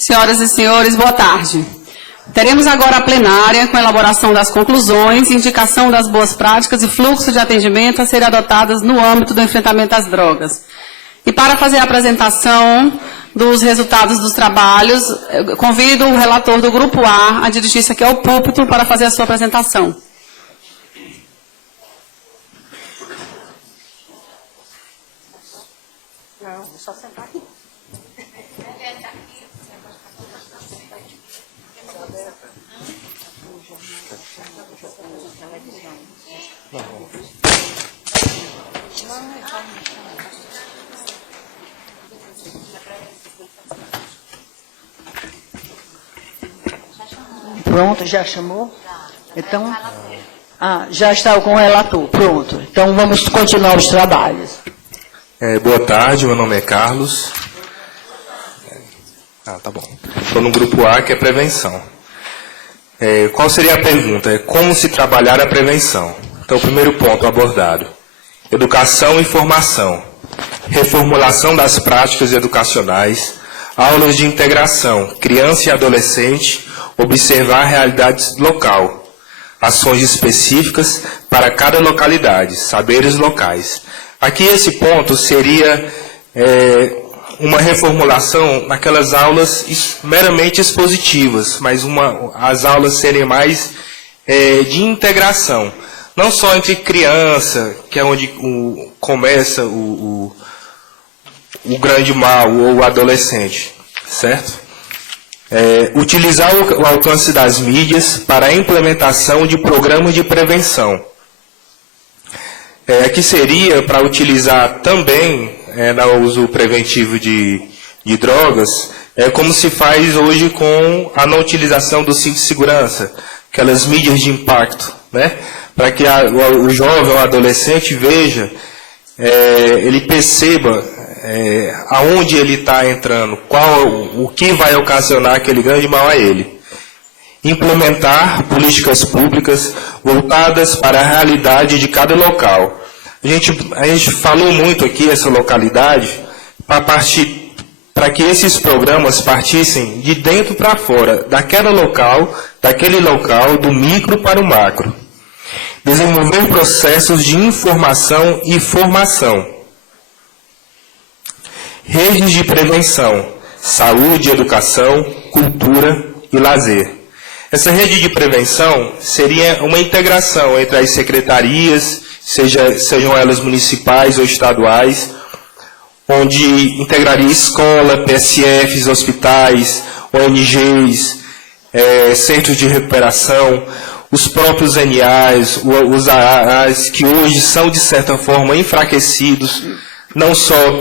Senhoras e senhores, boa tarde. Teremos agora a plenária com a elaboração das conclusões, indicação das boas práticas e fluxo de atendimento a serem adotadas no âmbito do enfrentamento às drogas. E para fazer a apresentação dos resultados dos trabalhos, convido o relator do Grupo A a dirigir-se aqui ao púlpito para fazer a sua apresentação. Não, é só sentar aqui. Pronto, já chamou? Então, já está com o relator. Pronto. Então, vamos continuar os trabalhos. Boa tarde, meu nome é Carlos. Tá bom. Estou no grupo A, que é prevenção. Qual seria a pergunta? Como se trabalhar a prevenção? Então, o primeiro ponto abordado. Educação e formação. Reformulação das práticas educacionais. Aulas de integração. Criança e adolescente. Observar a realidade local. Ações específicas para cada localidade. Saberes locais. Aqui esse ponto seria uma reformulação naquelas aulas meramente expositivas, mas as aulas serem mais de integração. Não só entre criança, que é onde começa o grande mal, ou o adolescente, certo? Utilizar o alcance das mídias para a implementação de programas de prevenção. Aqui seria para utilizar também, no uso preventivo de drogas, como se faz hoje com a não utilização do cinto de segurança, aquelas mídias de impacto, né? Para que o jovem, o adolescente veja, ele perceba aonde ele está entrando, o que vai ocasionar aquele grande mal a ele. Implementar políticas públicas voltadas para a realidade de cada local. A gente falou muito aqui essa localidade para que esses programas partissem de dentro para fora, daquele local, do micro para o macro. Desenvolver processos de informação e formação. Redes de prevenção, saúde, educação, cultura e lazer. Essa rede de prevenção seria uma integração entre as secretarias, sejam elas municipais ou estaduais, onde integraria escola, PSFs, hospitais, ONGs, centros de recuperação, os próprios NAs, os AAs, que hoje são, de certa forma, enfraquecidos, não só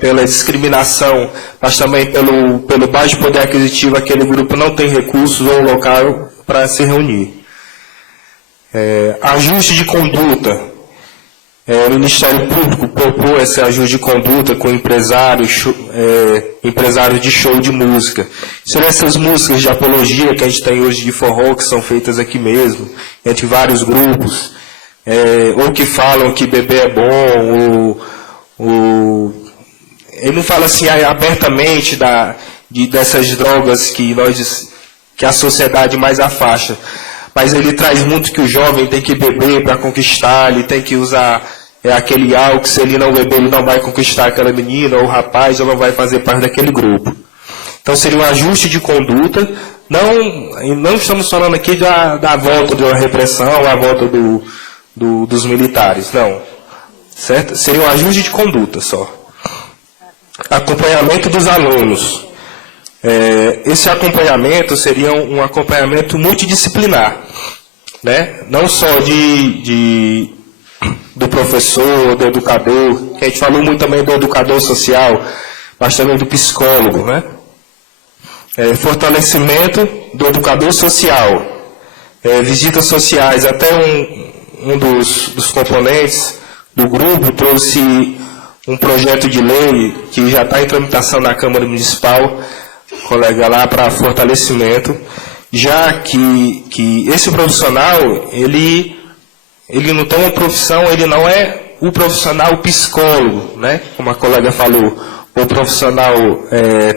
pela discriminação, mas também pelo baixo poder aquisitivo. Aquele grupo não tem recursos ou local para se reunir. Ajuste de conduta. O Ministério Público propôs esse ajuste de conduta com empresários de show de música. Seriam essas músicas de apologia que a gente tem hoje de forró, que são feitas aqui mesmo, entre vários grupos, ou que falam que beber é bom, ele não fala assim abertamente dessas drogas que a sociedade mais afasta, mas ele traz muito que o jovem tem que beber para conquistar, ele tem que usar aquele álcool, se ele não beber, ele não vai conquistar aquela menina ou o rapaz, ou não vai fazer parte daquele grupo. Então seria um ajuste de conduta, não estamos falando aqui da volta de uma repressão, a volta dos militares, não. Certo? Seria um ajuste de conduta só. Acompanhamento dos alunos. Esse acompanhamento seria um acompanhamento multidisciplinar, né? Não só do professor, do educador, que a gente falou muito também do educador social, mas também do psicólogo, né? Fortalecimento do educador social, visitas sociais. Até um dos componentes do grupo trouxe um projeto de lei que já está em tramitação na Câmara Municipal, colega lá, para fortalecimento, já que esse profissional, ele não tem uma profissão, ele não é o profissional psicólogo, né? Como a colega falou, o profissional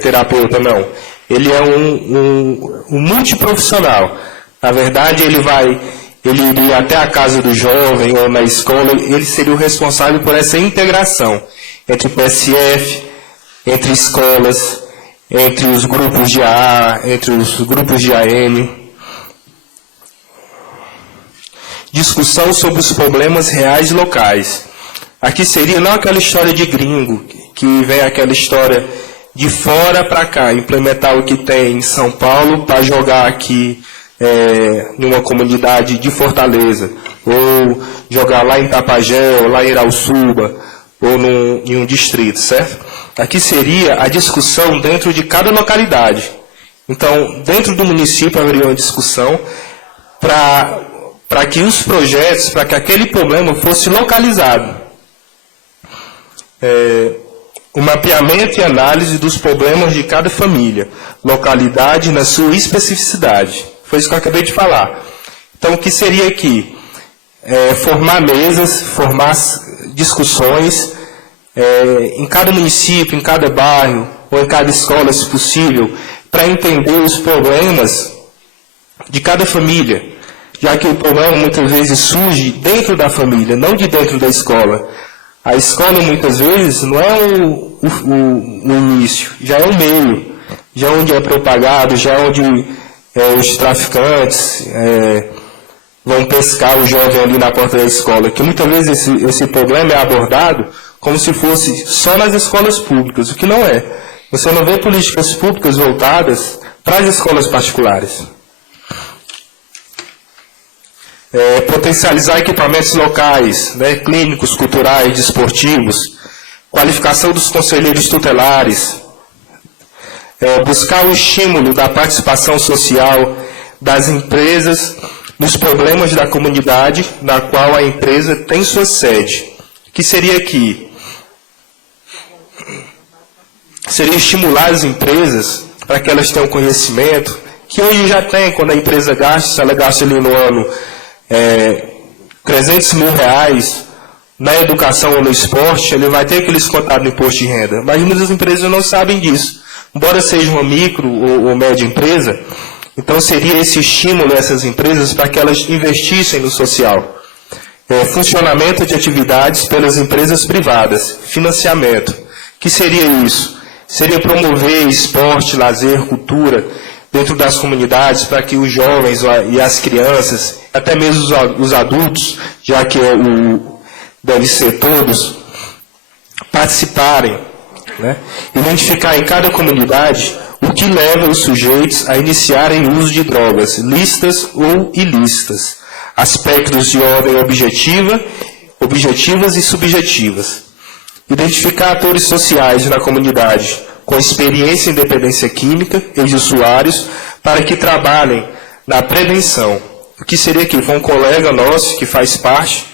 terapeuta, não. ele é um multiprofissional. Na verdade, ele iria até a casa do jovem ou na escola, ele seria o responsável por essa integração entre o PSF, entre escolas, entre os grupos de AA, entre os grupos de AM. Discussão sobre os problemas reais locais. Aqui seria não aquela história de gringo, que vem aquela história de fora para cá, implementar o que tem em São Paulo para jogar aqui em uma comunidade de Fortaleza, ou jogar lá em Tapajé, ou lá em Irauçuba, ou em um distrito, certo? Aqui seria a discussão dentro de cada localidade. Então, dentro do município haveria uma discussão para que os projetos, para que aquele problema fosse localizado. O mapeamento e análise dos problemas de cada família, localidade na sua especificidade. Foi isso que eu acabei de falar. Então, o que seria aqui? Formar mesas, formar discussões em cada município, em cada bairro, ou em cada escola, se possível, para entender os problemas de cada família, já que o problema muitas vezes surge dentro da família, não de dentro da escola. A escola, muitas vezes, não é o início, já é o meio, já é onde é propagado, já é onde os traficantes vão pescar o jovem ali na porta da escola, que muitas vezes esse problema é abordado como se fosse só nas escolas públicas, o que não é. Você não vê políticas públicas voltadas para as escolas particulares. Potencializar equipamentos locais, clínicos, culturais, desportivos, qualificação dos conselheiros tutelares, buscar o estímulo da participação social das empresas nos problemas da comunidade na qual a empresa tem sua sede. Que seria aqui? Seria estimular as empresas para que elas tenham conhecimento, que hoje já tem, quando a empresa gasta, se ela gasta ali no ano 300 mil reais na educação ou no esporte, ele vai ter aquele descontado no imposto de renda. Mas muitas empresas não sabem disso. Embora seja uma micro ou média empresa, então seria esse estímulo a essas empresas para que elas investissem no social. Funcionamento de atividades pelas empresas privadas, financiamento. Que seria isso? Seria promover esporte, lazer, cultura dentro das comunidades para que os jovens e as crianças, até mesmo os adultos, já que deve ser todos, participarem. Identificar em cada comunidade o que leva os sujeitos a iniciarem o uso de drogas, lícitas ou ilícitas, aspectos de ordem objetivas e subjetivas. Identificar atores sociais na comunidade com experiência em dependência química, ex-usuários, para que trabalhem na prevenção. O que seria aqui? Foi um colega nosso que faz parte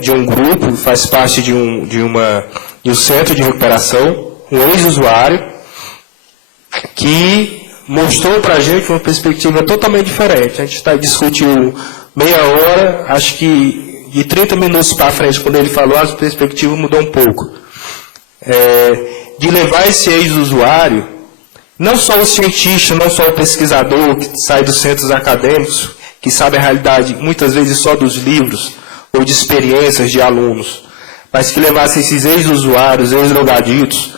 de um grupo, faz parte de um centro de recuperação, um ex-usuário, que mostrou para a gente uma perspectiva totalmente diferente. A gente discutiu meia hora, acho que de 30 minutos para frente, quando ele falou, a perspectiva mudou um pouco. De levar esse ex-usuário, não só o cientista, não só o pesquisador que sai dos centros acadêmicos, que sabe a realidade muitas vezes só dos livros ou de experiências de alunos, mas que levasse esses ex-usuários, ex-drogaditos,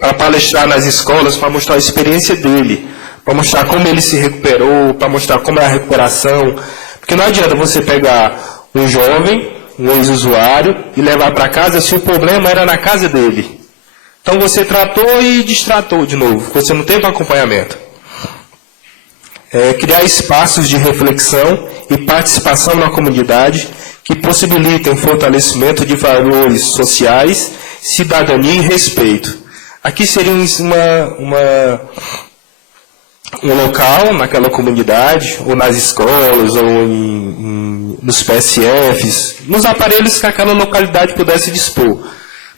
para palestrar nas escolas, para mostrar a experiência dele, para mostrar como ele se recuperou, para mostrar como é a recuperação. Porque não adianta você pegar um jovem, um ex-usuário, e levar para casa se o problema era na casa dele. Então você tratou e destratou de novo, você não teve acompanhamento. Criar espaços de reflexão e participação na comunidade que possibilitem o fortalecimento de valores sociais, cidadania e respeito. Aqui seria um local naquela comunidade, ou nas escolas, ou nos PSFs, nos aparelhos que aquela localidade pudesse dispor,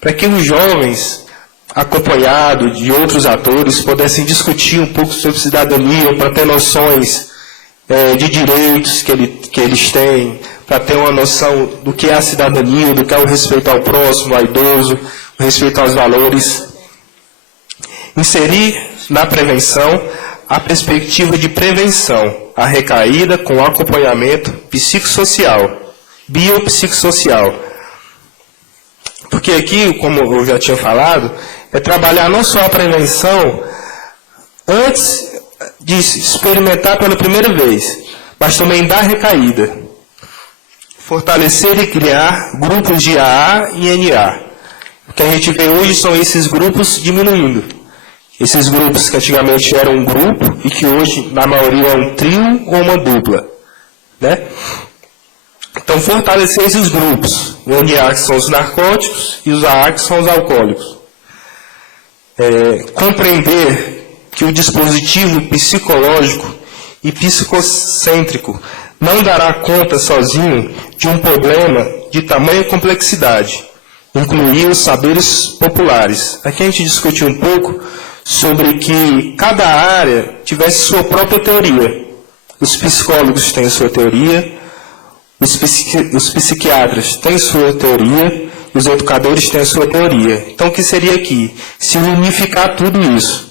para que os jovens, acompanhados de outros atores, pudessem discutir um pouco sobre cidadania, para ter noções de direitos que eles têm, para ter uma noção do que é a cidadania, do que é o respeito ao próximo, ao idoso, o respeito aos valores. Inserir na prevenção, a perspectiva de prevenção, a recaída com acompanhamento psicossocial, biopsicossocial. Porque aqui, como eu já tinha falado, é trabalhar não só a prevenção antes de experimentar pela primeira vez, mas também dar recaída. Fortalecer e criar grupos de AA e NA. O que a gente vê hoje são esses grupos diminuindo. Esses grupos que antigamente eram um grupo e que hoje, na maioria, é um trio ou uma dupla. Né? Então, fortalecer esses grupos. O NA, que são os narcóticos, e os AA, que são os alcoólicos. Compreender que o dispositivo psicológico e psicocêntrico não dará conta sozinho de um problema de tamanha complexidade, incluir os saberes populares. Aqui a gente discutiu um pouco sobre que cada área tivesse sua própria teoria. Os psicólogos têm sua teoria, os psiquiatras têm sua teoria, os educadores têm a sua teoria. Então, o que seria aqui? Se unificar tudo isso.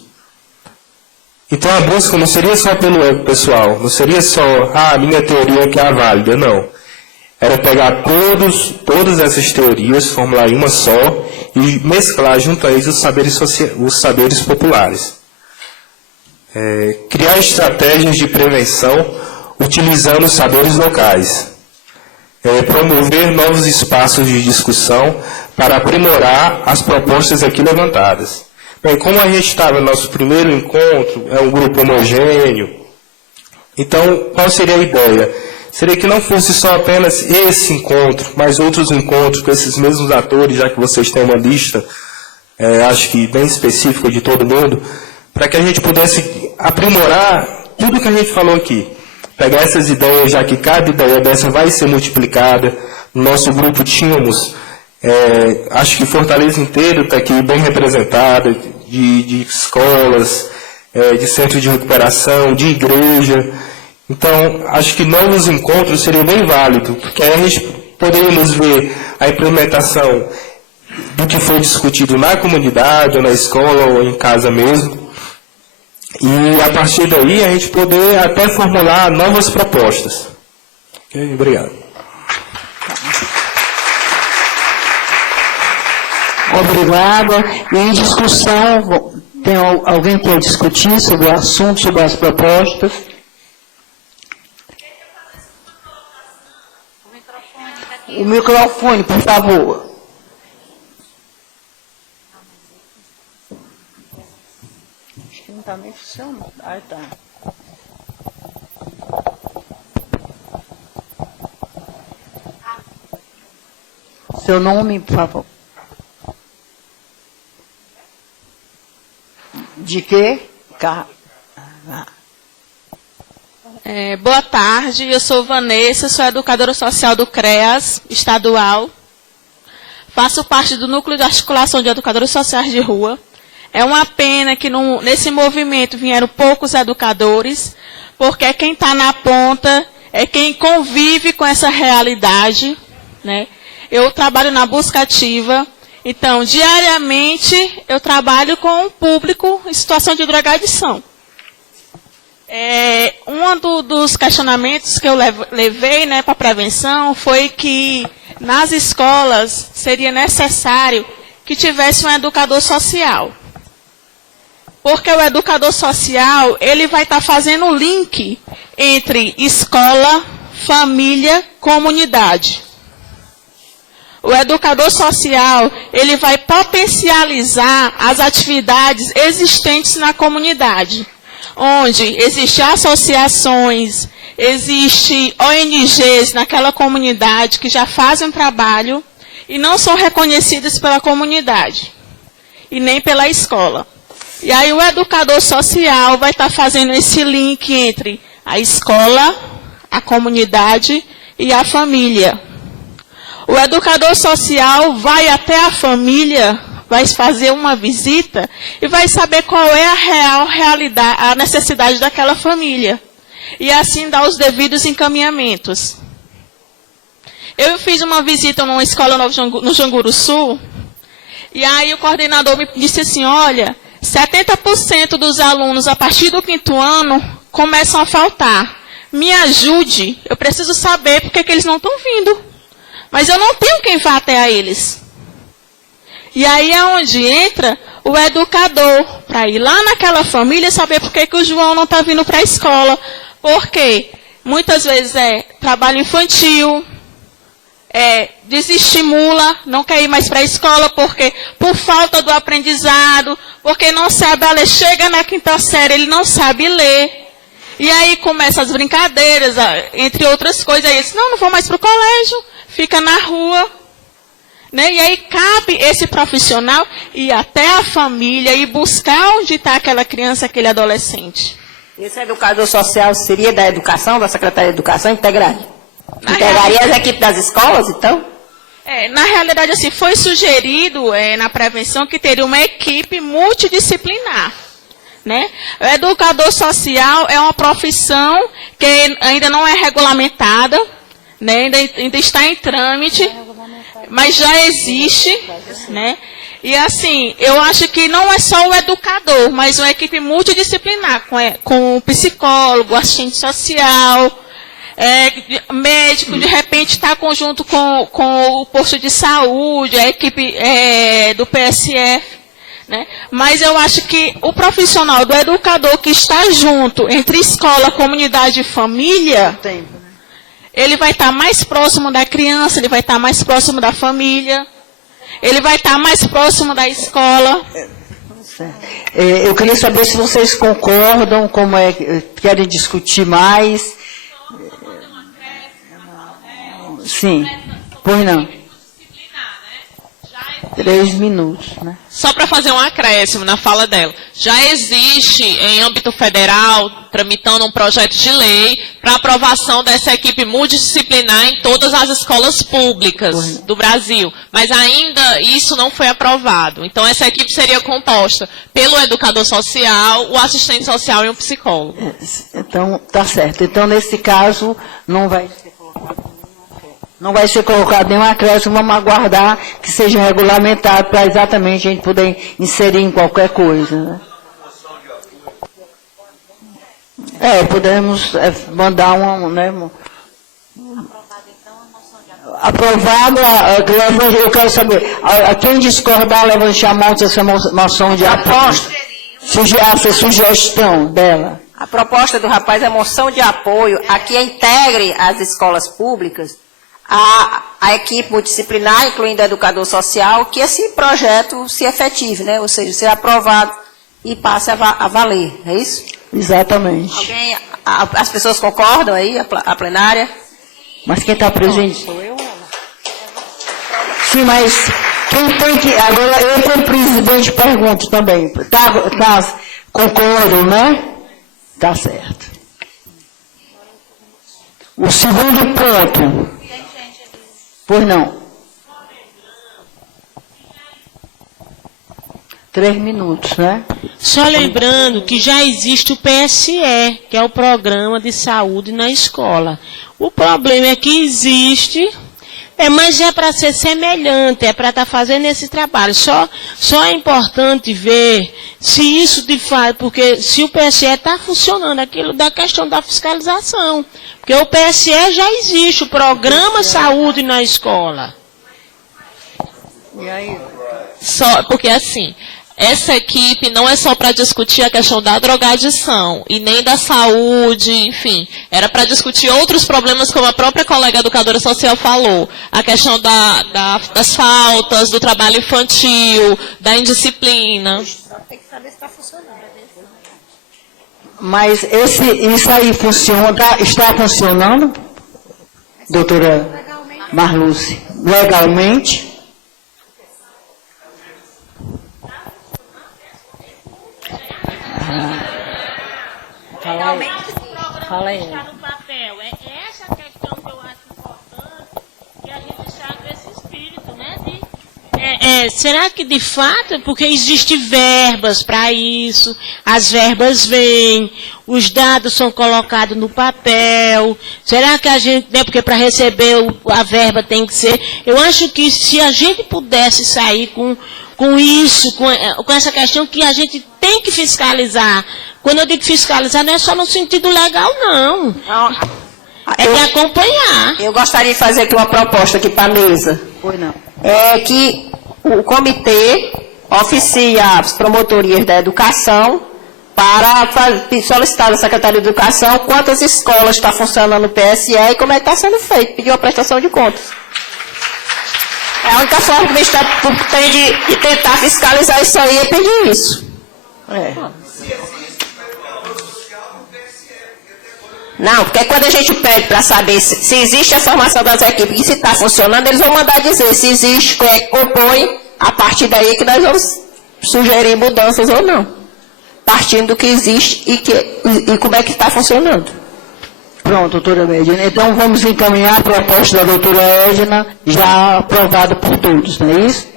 Então, a busca não seria só pelo ego pessoal, não seria só, a minha teoria que é a válida, não. Era pegar todas essas teorias, formular em uma só e mesclar junto a eles os saberes populares. Criar estratégias de prevenção utilizando os saberes locais. Promover novos espaços de discussão para aprimorar as propostas aqui levantadas. Bem, como a gente estava no nosso primeiro encontro, é um grupo homogêneo, então qual seria a ideia? Seria que não fosse só apenas esse encontro, mas outros encontros com esses mesmos atores, já que vocês têm uma lista, acho que bem específica de todo mundo, para que a gente pudesse aprimorar tudo que a gente falou aqui. Pegar essas ideias, já que cada ideia dessa vai ser multiplicada. No nosso grupo tínhamos, acho que Fortaleza inteiro está aqui bem representada, de escolas, de centro de recuperação, de igreja. Então, acho que novos encontros seriam bem válidos, porque aí a gente poderíamos ver a implementação do que foi discutido na comunidade, ou na escola, ou em casa mesmo. E, a partir daí, a gente poder até formular novas propostas. Okay? Obrigado. Obrigada. E em discussão, tem alguém que quer discutir sobre o assunto, sobre as propostas? O microfone, por favor. Acho que não está nem funcionando. Ah, tá. Seu nome, por favor. De quê? Boa tarde, eu sou Vanessa, sou educadora social do CREAS estadual. Faço parte do Núcleo de Articulação de Educadores Sociais de Rua. É uma pena que nesse movimento vieram poucos educadores, porque quem está na ponta é quem convive com essa realidade, né? Eu trabalho na busca ativa, então, diariamente, eu trabalho com o público em situação de drogadição. Um dos questionamentos que eu levei, né, para a prevenção foi que nas escolas seria necessário que tivesse um educador social. Porque o educador social, ele vai estar fazendo o link entre escola, família, comunidade. O educador social, ele vai potencializar as atividades existentes na comunidade, onde existem associações, existem ONGs naquela comunidade que já fazem um trabalho e não são reconhecidas pela comunidade e nem pela escola. E aí o educador social vai estar fazendo esse link entre a escola, a comunidade e a família. O educador social vai até a família, vai fazer uma visita e vai saber qual é a realidade, a necessidade daquela família. E assim dar os devidos encaminhamentos. Eu fiz uma visita numa escola no Janguru Sul, e aí o coordenador me disse assim, olha, 70% dos alunos, a partir do 5º ano, começam a faltar. Me ajude, eu preciso saber por que eles não estão vindo. Mas eu não tenho quem vá até a eles. E aí é onde entra o educador, para ir lá naquela família saber por que o João não está vindo para a escola. Porque muitas vezes é trabalho infantil, desestimula, não quer ir mais para a escola porque por falta do aprendizado, porque não sabe ler, chega na 5ª série, ele não sabe ler. E aí começam as brincadeiras, entre outras coisas. Aí ele diz, não vou mais para o colégio, fica na rua. Né? E aí cabe esse profissional ir até a família e buscar onde está aquela criança, aquele adolescente. Esse educador social seria da educação, da Secretaria de Educação, integraria as equipes das escolas, então? Na realidade, assim, foi sugerido na prevenção que teria uma equipe multidisciplinar. Né? O educador social é uma profissão que ainda não é regulamentada, né? ainda está em trâmite, mas já existe, né? E assim, eu acho que não é só o educador, mas uma equipe multidisciplinar, com psicólogo, assistente social, médico, de repente está conjunto com o posto de saúde, a equipe do PSF. Né? Mas eu acho que o profissional do educador que está junto entre escola, comunidade e família, ele vai estar mais próximo da criança, ele vai estar mais próximo da família, ele vai estar mais próximo da escola. Eu queria saber se vocês concordam, como querem discutir mais. Sim, pois não. 3 minutos, né? Só para fazer um acréscimo na fala dela. Já existe, em âmbito federal, tramitando um projeto de lei para aprovação dessa equipe multidisciplinar em todas as escolas públicas do Brasil. Mas ainda isso não foi aprovado. Então, essa equipe seria composta pelo educador social, o assistente social e um psicólogo. Então, tá certo. Então, nesse caso, não vai ser colocado nenhum acréscimo, vamos aguardar que seja regulamentado para exatamente a gente poder inserir em qualquer coisa. Né? Podemos mandar aprovado, eu quero saber, quem discordar, levante a mão dessa moção de apoio. Essa sugestão dela. A proposta do rapaz é moção de apoio a que integre as escolas públicas a equipe multidisciplinar, incluindo o educador social, que esse projeto se efetive, né? Ou seja, seja aprovado e passe a valer, é isso? Exatamente. As pessoas concordam aí, a plenária? Mas quem está presente? Sou eu. Sim, mas quem tem que... Agora, eu como presidente pergunto também. Concordam, né? Tá certo. O segundo ponto... Pois não. 3 minutos, né? Só lembrando que já existe o PSE, que é o Programa de Saúde na Escola. O problema é que existe, mas é para ser semelhante, é para estar fazendo esse trabalho. Só é importante ver se isso de fato, porque se o PSE está funcionando, aquilo da questão da fiscalização. Porque o PSE já existe, o Programa Saúde na Escola. E aí? Porque assim, essa equipe não é só para discutir a questão da drogadição e nem da saúde, enfim. Era para discutir outros problemas, como a própria colega educadora social falou. A questão das faltas, do trabalho infantil, da indisciplina. Tem que saber se está funcionando. Mas isso aí está funcionando, doutora Marluce? Legalmente? Fala aí. Está no papel. É essa questão que eu acho importante, que a gente sabe esse espírito, né? Será que de fato, porque existem verbas para isso, as verbas vêm, os dados são colocados no papel, será que a gente, né, porque para receber a verba tem que ser, eu acho que se a gente pudesse sair com com isso, com essa questão que a gente tem que fiscalizar. Quando eu digo fiscalizar, não é só no sentido legal, não. É de acompanhar. Eu gostaria de fazer aqui uma proposta aqui para a mesa. Foi não. É que o comitê oficie as promotorias da educação para solicitar da Secretaria de Educação quantas escolas está funcionando no PSE e como é que está sendo feito. Pedir uma prestação de contas. É a única forma que o Ministério Público tem de tentar fiscalizar isso aí é pedir isso. Não, porque quando a gente pede para saber se existe a formação das equipes e se está funcionando, eles vão mandar dizer se existe, quem é que compõe, a partir daí que nós vamos sugerir mudanças ou não. Partindo do que existe e como é que está funcionando. Pronto, doutora Edna. Então vamos encaminhar a proposta da doutora Edna, já aprovada por todos, não é isso?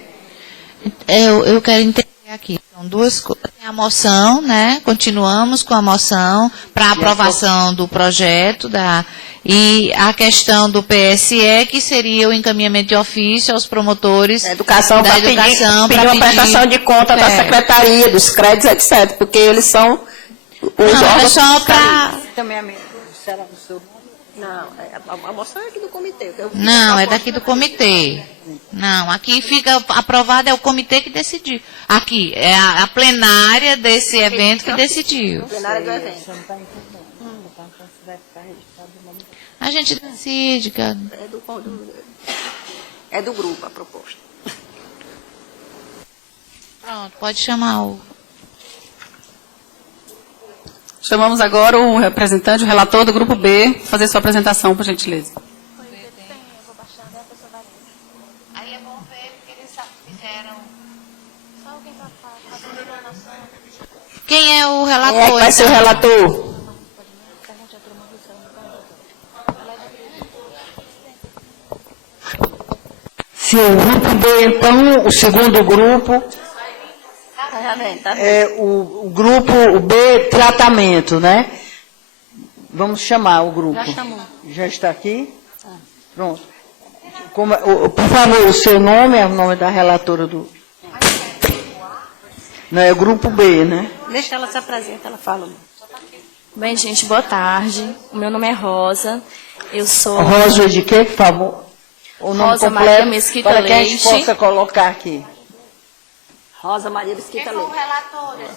Eu quero entender aqui. São duas coisas. Tem a moção, né? Continuamos com a moção para aprovação do projeto e a questão do PSE, que seria o encaminhamento de ofício aos promotores da educação para pedir uma prestação de conta da secretaria, dos créditos, etc. Porque eles são os órgãos. É só para... Não, a moção é aqui do comitê. Não, é daqui do comitê. Não, aqui fica aprovado, é o comitê que decidiu. Aqui, é a plenária desse evento que decidiu. Plenária do evento. A gente decide, cara. É do grupo a proposta. Pronto, pode chamar o... Chamamos agora o representante, o relator do Grupo B, fazer sua apresentação, por gentileza. Aí é bom ver porque eles fizeram... Só alguém para fazer. Quem é o relator? Quem é que vai ser o relator? Se o grupo B, então, o segundo grupo... É o grupo B, tratamento, né? Vamos chamar o grupo. Já chamou. Já está aqui? Pronto. Por favor, o seu nome é o nome da relatora do... Não, é o grupo B, né? Deixa ela se apresentar, ela fala. Bem, gente, boa tarde. O meu nome é Rosa. Eu sou... Rosa de quê, por favor? O nome Rosa completo, Maria Mesquita para que a gente Leite. possa colocar aqui. Rosa Maria Mesquita Leite.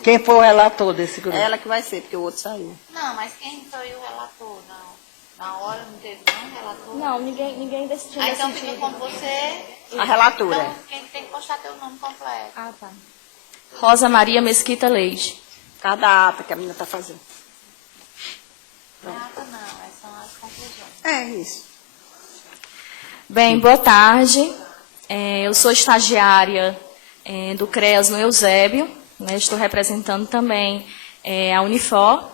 Quem foi o relator desse grupo? Ela que vai ser, porque o outro saiu. Não, mas quem foi o relator? Não. Na hora não teve nenhum relator? Não, ninguém decidiu. Então fica com você. A relatora. Então, quem tem que postar teu nome completo? Ah, tá. Rosa Maria Mesquita Leite. Cada ata que a menina está fazendo. Nada não, essas são as conclusões. É isso. Bem, boa tarde. Eu sou estagiária do CREAS no Eusébio, né? Estou representando também a Unifor,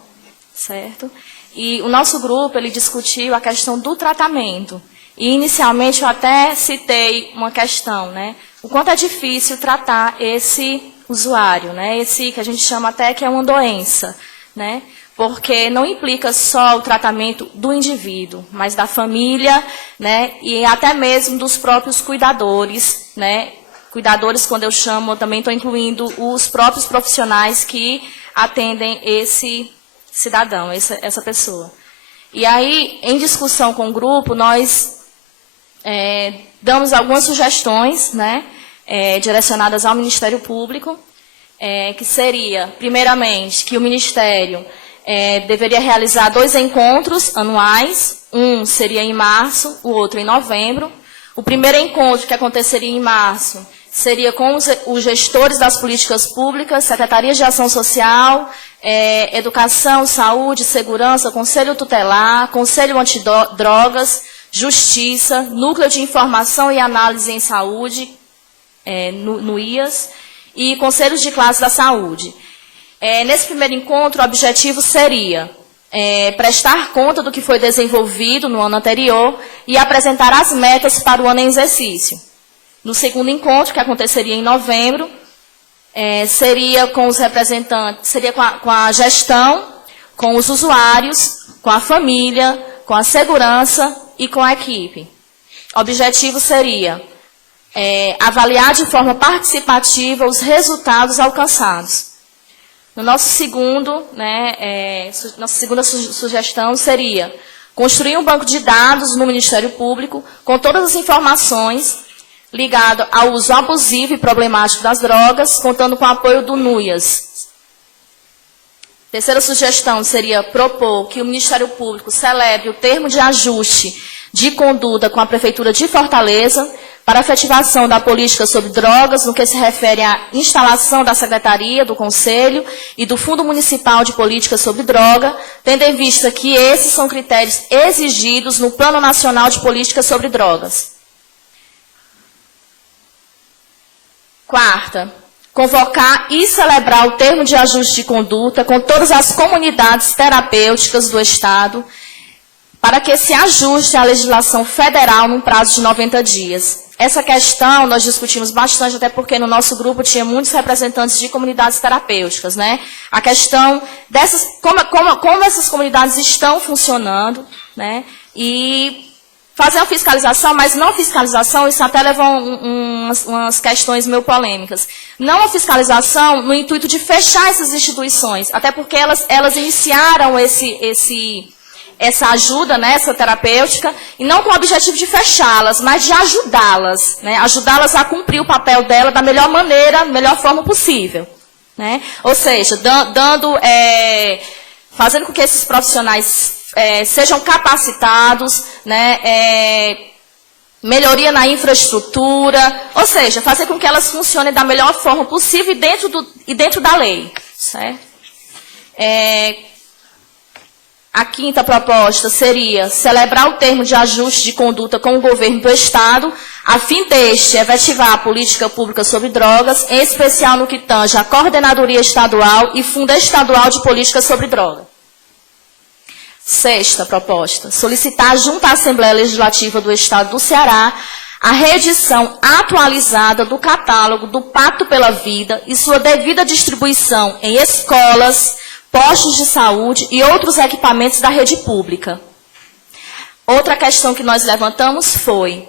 certo? E o nosso grupo, ele discutiu a questão do tratamento. E inicialmente eu até citei uma questão, né? O quanto é difícil tratar esse usuário, né? Esse que a gente chama até que é uma doença, né? Porque não implica só o tratamento do indivíduo, mas da família, né? E até mesmo dos próprios cuidadores, né? Cuidadores, quando eu chamo, eu também estou incluindo os próprios profissionais que atendem esse cidadão, essa pessoa. E aí, em discussão com o grupo, nós damos algumas sugestões, né, direcionadas ao Ministério Público, que seria, primeiramente, que o Ministério deveria realizar 2 encontros anuais, um seria em março, o outro em novembro. O primeiro encontro, que aconteceria em março, seria com os gestores das políticas públicas, secretarias de ação social, educação, saúde, segurança, conselho tutelar, conselho antidrogas, justiça, núcleo de informação e análise em saúde, no IAS, e conselhos de classe da saúde. Nesse primeiro encontro, o objetivo seria prestar conta do que foi desenvolvido no ano anterior e apresentar as metas para o ano em exercício. No segundo encontro, que aconteceria em novembro, seria com os representantes, seria com a gestão, com os usuários, com a família, com a segurança e com a equipe. O objetivo seria avaliar de forma participativa os resultados alcançados. No nossa segunda sugestão seria construir um banco de dados no Ministério Público com todas as informações ligadas ao uso abusivo e problemático das drogas, contando com o apoio do NUIAS. Terceira sugestão seria propor que o Ministério Público celebre o termo de ajuste de conduta com a Prefeitura de Fortaleza para a efetivação da política sobre drogas, no que se refere à instalação da Secretaria, do Conselho e do Fundo Municipal de Política sobre Droga, tendo em vista que esses são critérios exigidos no Plano Nacional de Política sobre Drogas. Quarta, convocar e celebrar o termo de ajuste de conduta com todas as comunidades terapêuticas do Estado, para que se ajuste à legislação federal num prazo de 90 dias. Essa questão nós discutimos bastante, até porque no nosso grupo tinha muitos representantes de comunidades terapêuticas, né? A questão dessas, como essas comunidades estão funcionando, né? E fazer uma fiscalização, mas não fiscalização, isso até levou umas questões meio polêmicas. Não a fiscalização no intuito de fechar essas instituições, até porque elas iniciaram essa ajuda, né, essa terapêutica, e não com o objetivo de fechá-las, mas de ajudá-las, né, ajudá-las a cumprir o papel dela da melhor maneira, da melhor forma possível, né? Ou seja, fazendo com que esses profissionais sejam capacitados, né, melhoria na infraestrutura, ou seja, fazer com que elas funcionem da melhor forma possível e dentro da lei, certo? A quinta proposta seria celebrar o termo de ajuste de conduta com o governo do Estado, a fim deste efetivar a política pública sobre drogas, em especial no que tange a Coordenadoria Estadual e Fundo Estadual de Política sobre Droga. Sexta proposta, solicitar junto à Assembleia Legislativa do Estado do Ceará a reedição atualizada do catálogo do Pacto pela Vida e sua devida distribuição em escolas, postos de saúde e outros equipamentos da rede pública. Outra questão que nós levantamos foi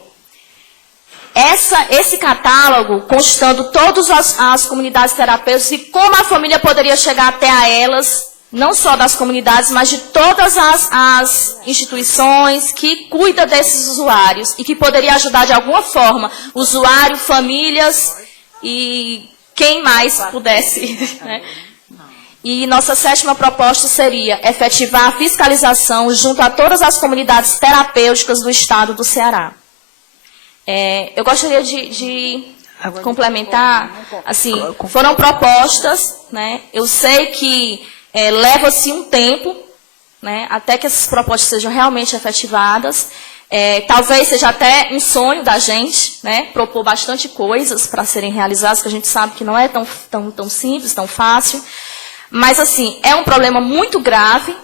esse catálogo constando todas as comunidades terapêuticas e como a família poderia chegar até a elas, não só das comunidades, mas de todas as instituições que cuidam desses usuários e que poderia ajudar de alguma forma usuário, famílias e quem mais pudesse, né? E nossa sétima proposta seria efetivar a fiscalização junto a todas as comunidades terapêuticas do Estado do Ceará. Eu gostaria de complementar, assim, foram propostas, né? Eu sei que leva-se um tempo, né, até que essas propostas sejam realmente efetivadas. Talvez seja até um sonho da gente, né, propor bastante coisas para serem realizadas, que a gente sabe que não é tão simples, tão fácil. Mas, assim, é um problema muito grave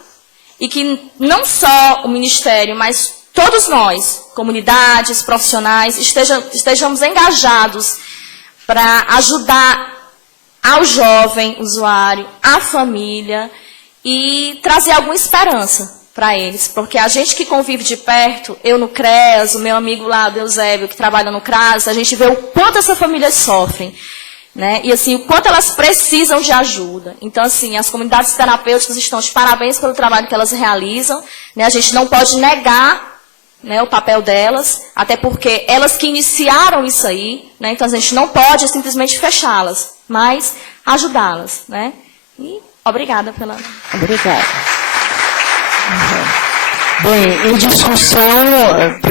e que não só o Ministério, mas todos nós, comunidades, profissionais, estejamos engajados para ajudar ao jovem usuário, à família e trazer alguma esperança para eles. Porque a gente que convive de perto, eu no CREAS, o meu amigo lá, o Eusébio, que trabalha no CRAS, a gente vê o quanto essas famílias sofrem. Né? E assim, o quanto elas precisam de ajuda. Então, assim, as comunidades terapêuticas estão de parabéns pelo trabalho que elas realizam. Né? A gente não pode negar, né, o papel delas, até porque elas que iniciaram isso aí, né? Então a gente não pode simplesmente fechá-las, mas ajudá-las. Né? E obrigada pela... Obrigada. Bem, em discussão,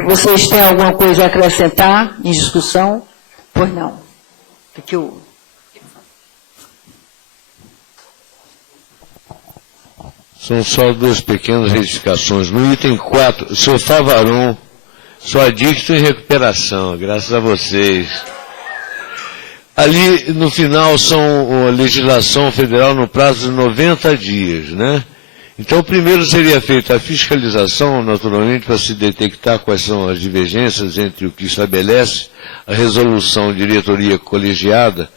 vocês têm alguma coisa a acrescentar em discussão? Pois não. Porque São só duas pequenas retificações. No item 4, senhor Favaron, sou adicto em recuperação, graças a vocês. Ali, no final, são a legislação federal no prazo de 90 dias, né? Então, primeiro seria feita a fiscalização, naturalmente, para se detectar quais são as divergências entre o que estabelece a resolução de diretoria colegiada,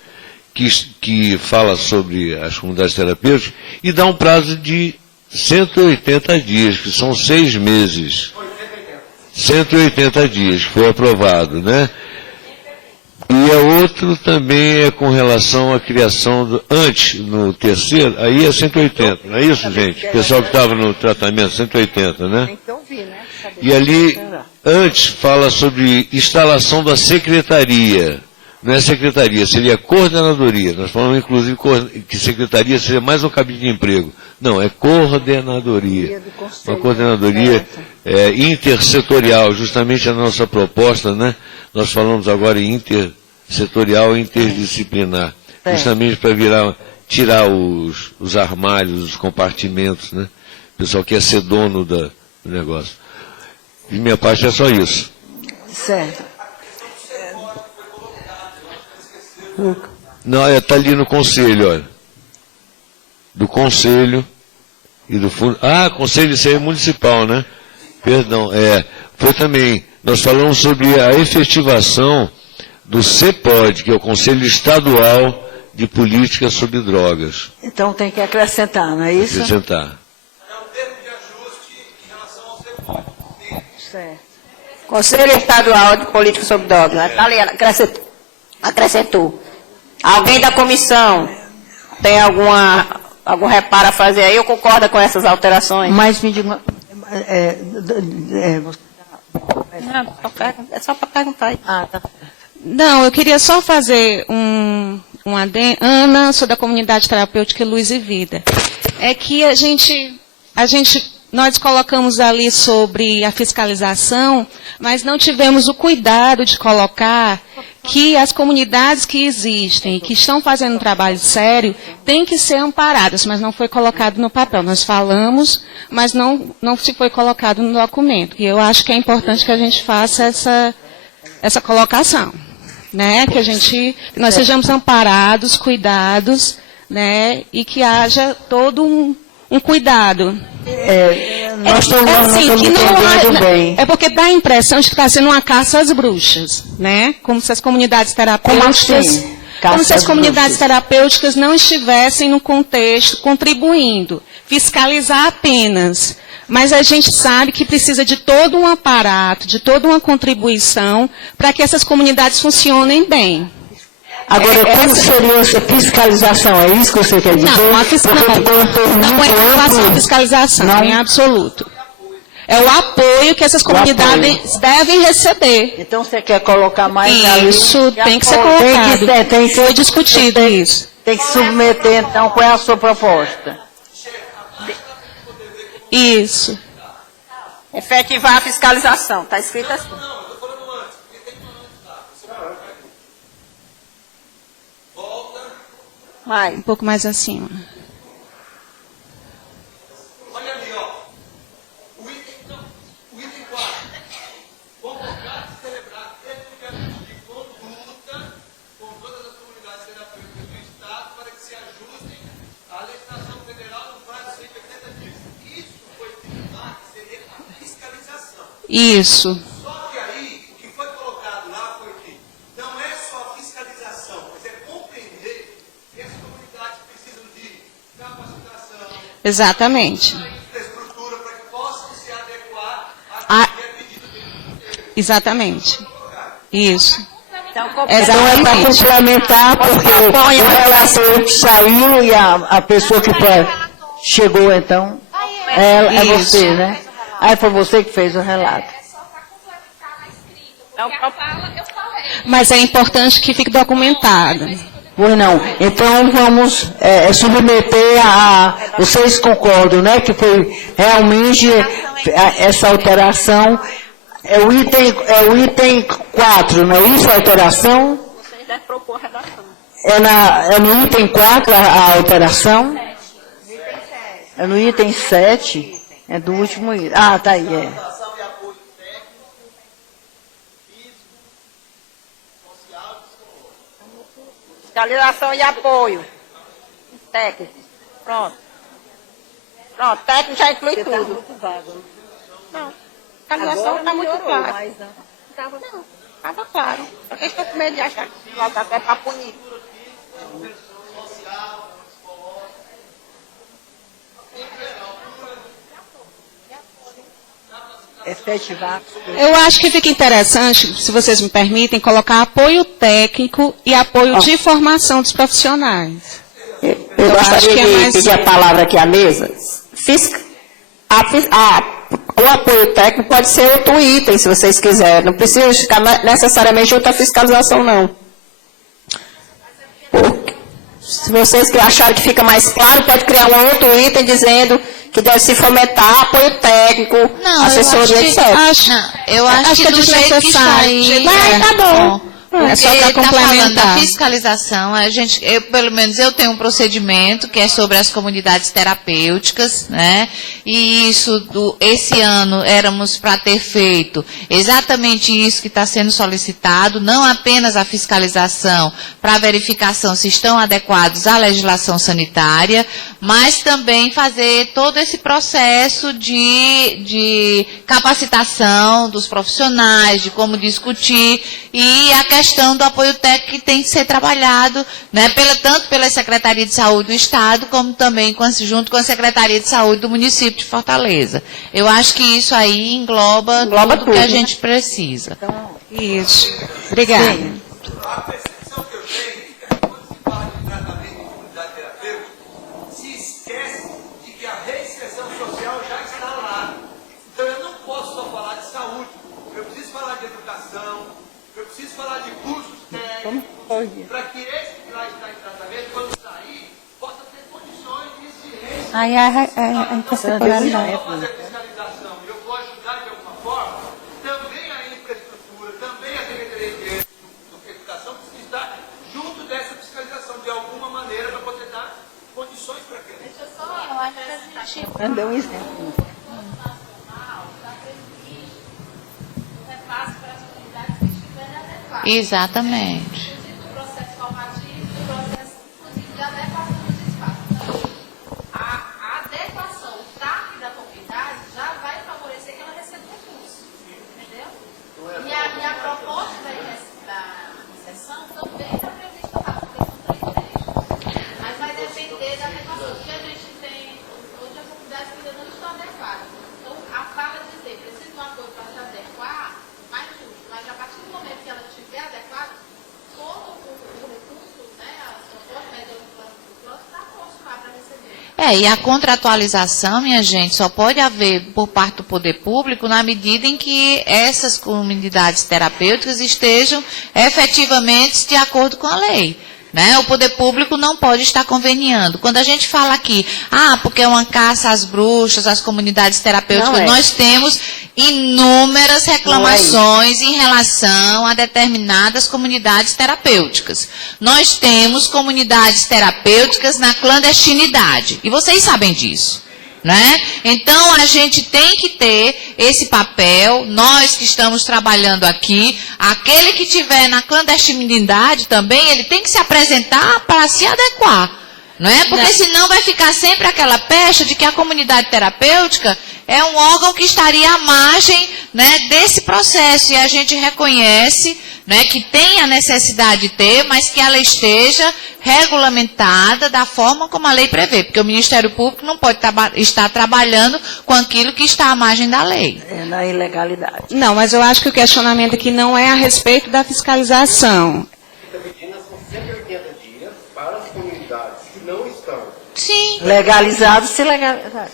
que fala sobre as comunidades terapêuticas, e dá um prazo de 180 dias, que são 6 meses. 180 dias, que foi aprovado, né? E a outro também é com relação à criação, antes, no terceiro, aí é 180, não é isso, gente? O pessoal que estava no tratamento, 180, né? E ali, antes, fala sobre instalação da secretaria. Não é secretaria, seria coordenadoria. Nós falamos, inclusive, que secretaria seria mais um cabide de emprego. Não, é coordenadoria. Uma coordenadoria intersetorial, justamente a nossa proposta, né? Nós falamos agora em intersetorial e interdisciplinar. Justamente para tirar os armários, os compartimentos, né? O pessoal quer ser dono do negócio. De minha parte é só isso. Certo. Não, está ali no conselho, olha. Do conselho e do fundo. Ah, conselho, isso aí é municipal, né? Perdão, foi também. Nós falamos sobre a efetivação do CEPOD, que é o Conselho Estadual de Políticas sobre Drogas. Então tem que acrescentar, não é isso? Acrescentar. Certo. Conselho Estadual de Política sobre Drogas. Está ali, acrescentou. Alguém da comissão tem algum reparo a fazer aí ou concorda com essas alterações? Mas me diga... Não, é só para perguntar aí. Ah, tá. Não, eu queria só fazer um adendo. Ana, sou da comunidade terapêutica Luz e Vida. É que nós colocamos ali sobre a fiscalização, mas não tivemos o cuidado de colocar que as comunidades que existem, que estão fazendo um trabalho sério, têm que ser amparadas, mas não foi colocado no papel. Nós falamos, mas não se foi colocado no documento. E eu acho que é importante que a gente faça essa colocação, né? Que nós sejamos amparados, cuidados, né? E que haja todo um cuidado. Nós estamos entendendo bem. É porque dá a impressão de que está sendo uma caça às bruxas, né? Como se as comunidades terapêuticas, terapêuticas não estivessem no contexto contribuindo, fiscalizar apenas. Mas a gente sabe que precisa de todo um aparato, de toda uma contribuição para que essas comunidades funcionem bem. Agora, como seria essa fiscalização? É isso que você quer dizer? Não é em relação à fiscalização, em absoluto. É o apoio que essas comunidades devem receber. Então, você quer colocar mais isso, ali? Tem que ser colocado. Foi discutido isso. Tem que submeter, então, qual é a sua proposta? Isso. Efetivar a fiscalização. Está escrito assim. Um pouco mais acima. Olha ali, ó. O item 4. Convocar e celebrar certificados de conduta com todas as comunidades terapêuticas do Estado para que se ajustem à legislação federal no prazo de 180 dias. Isso foi firmar que seria a fiscalização. Isso. Só que aí, o que foi colocado lá foi que não é só a fiscalização, mas é compreender que as comunidades precisam de capacitação. Exatamente. Infraestrutura para que possam se adequar a pedido deles. Exatamente. Isso. Então é para complementar, porque o relator que saiu e a pessoa que chegou, então, é você, né? Aí foi você que fez o relato. Mas é importante que fique documentado. Pois não. Então vamos submeter vocês concordam, né? Que foi realmente essa alteração. É o item 4, não é isso a alteração? Vocês devem propor a redação. É no item 4 a alteração? É no item 7. É do último item. Ah, tá aí, Fiscalização e apoio. Técnico. Pronto. Pronto, técnico já inclui tudo. Não, fiscalização está muito clara. Não, estava claro. Só que estou com medo de achar que volta até para punir. efetivar. Eu acho que fica interessante, se vocês me permitem, colocar apoio técnico e apoio de formação dos profissionais. Eu gostaria acho que é de mais- pedir a palavra aqui à mesa. O apoio técnico pode ser outro item, se vocês quiserem. Não precisa ficar necessariamente outra fiscalização, não. Se vocês que acharam que fica mais claro, pode criar um outro item dizendo que deve se fomentar apoio técnico, assessoria, etc. Eu acho que é do jeito que está aí... Mas tá bom. É só para Porque tá falando da complementar. fiscalização, pelo menos eu tenho um procedimento que é sobre as comunidades terapêuticas, né? E esse ano éramos para ter feito exatamente isso que está sendo solicitado, não apenas a fiscalização para verificação se estão adequados à legislação sanitária, mas também fazer todo esse processo de capacitação dos profissionais, de como discutir, e a questão do apoio técnico que tem que ser trabalhado, né, tanto pela Secretaria de Saúde do Estado, como também junto com a Secretaria de Saúde do município de Fortaleza. Eu acho que isso aí engloba tudo que a gente precisa. Isso. Obrigada. A percepção que eu tenho é que quando se fala de tratamento de comunidade terapêutica, se esquece de que a reinserção social já está lá. Então eu não posso só falar de saúde, eu preciso falar de educação, eu preciso falar de cursos técnicos, para que esse que lá está em tratamento, quando sair, possa ter condições de se reinserir. Se eu vou fazer fiscalização e eu vou ajudar de alguma forma, também a infraestrutura, também a Secretaria de Educação precisa estar junto dessa fiscalização de alguma maneira para poder dar condições para aquele. Deu um exemplo. Exatamente. E a contratualização, minha gente, só pode haver por parte do poder público na medida em que essas comunidades terapêuticas estejam efetivamente de acordo com a lei. Né? O poder público não pode estar conveniando. Quando a gente fala aqui, porque é uma caça às bruxas, às comunidades terapêuticas, nós temos inúmeras reclamações em relação a determinadas comunidades terapêuticas. Nós temos comunidades terapêuticas na clandestinidade, e vocês sabem disso. Né? Então, a gente tem que ter esse papel, nós que estamos trabalhando aqui, aquele que estiver na clandestinidade também, ele tem que se apresentar para se adequar. Não é? Porque senão vai ficar sempre aquela pecha de que a comunidade terapêutica é um órgão que estaria à margem, né, desse processo. E a gente reconhece, né, que tem a necessidade de ter, mas que ela esteja regulamentada da forma como a lei prevê. Porque o Ministério Público não pode estar trabalhando com aquilo que está à margem da lei. É na ilegalidade. Não, mas eu acho que o questionamento aqui não é a respeito da fiscalização. Sim. Legalizado, se legalizado.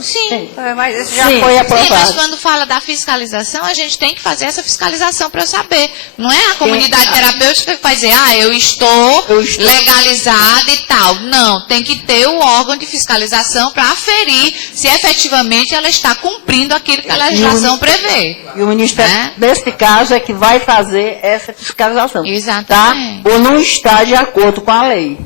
Sim. Mas isso já foi aprovado. Sim, mas quando fala da fiscalização, a gente tem que fazer essa fiscalização para eu saber. Não é a comunidade terapêutica que vai dizer, eu estou legalizada e tal. Não, tem que ter o órgão de fiscalização para aferir se efetivamente ela está cumprindo aquilo que a legislação prevê. E o Ministério, nesse caso, é que vai fazer essa fiscalização. Exatamente. Tá? Ou não está de acordo com a lei.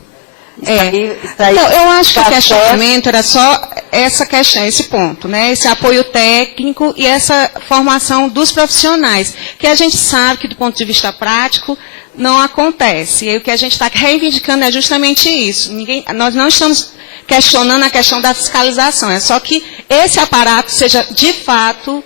Então, eu acho que o questionamento era só essa questão, esse ponto, né? Esse apoio técnico e essa formação dos profissionais, que a gente sabe que do ponto de vista prático não acontece. E aí, o que a gente está reivindicando é justamente isso. Nós não estamos questionando a questão da fiscalização, é só que esse aparato seja de fato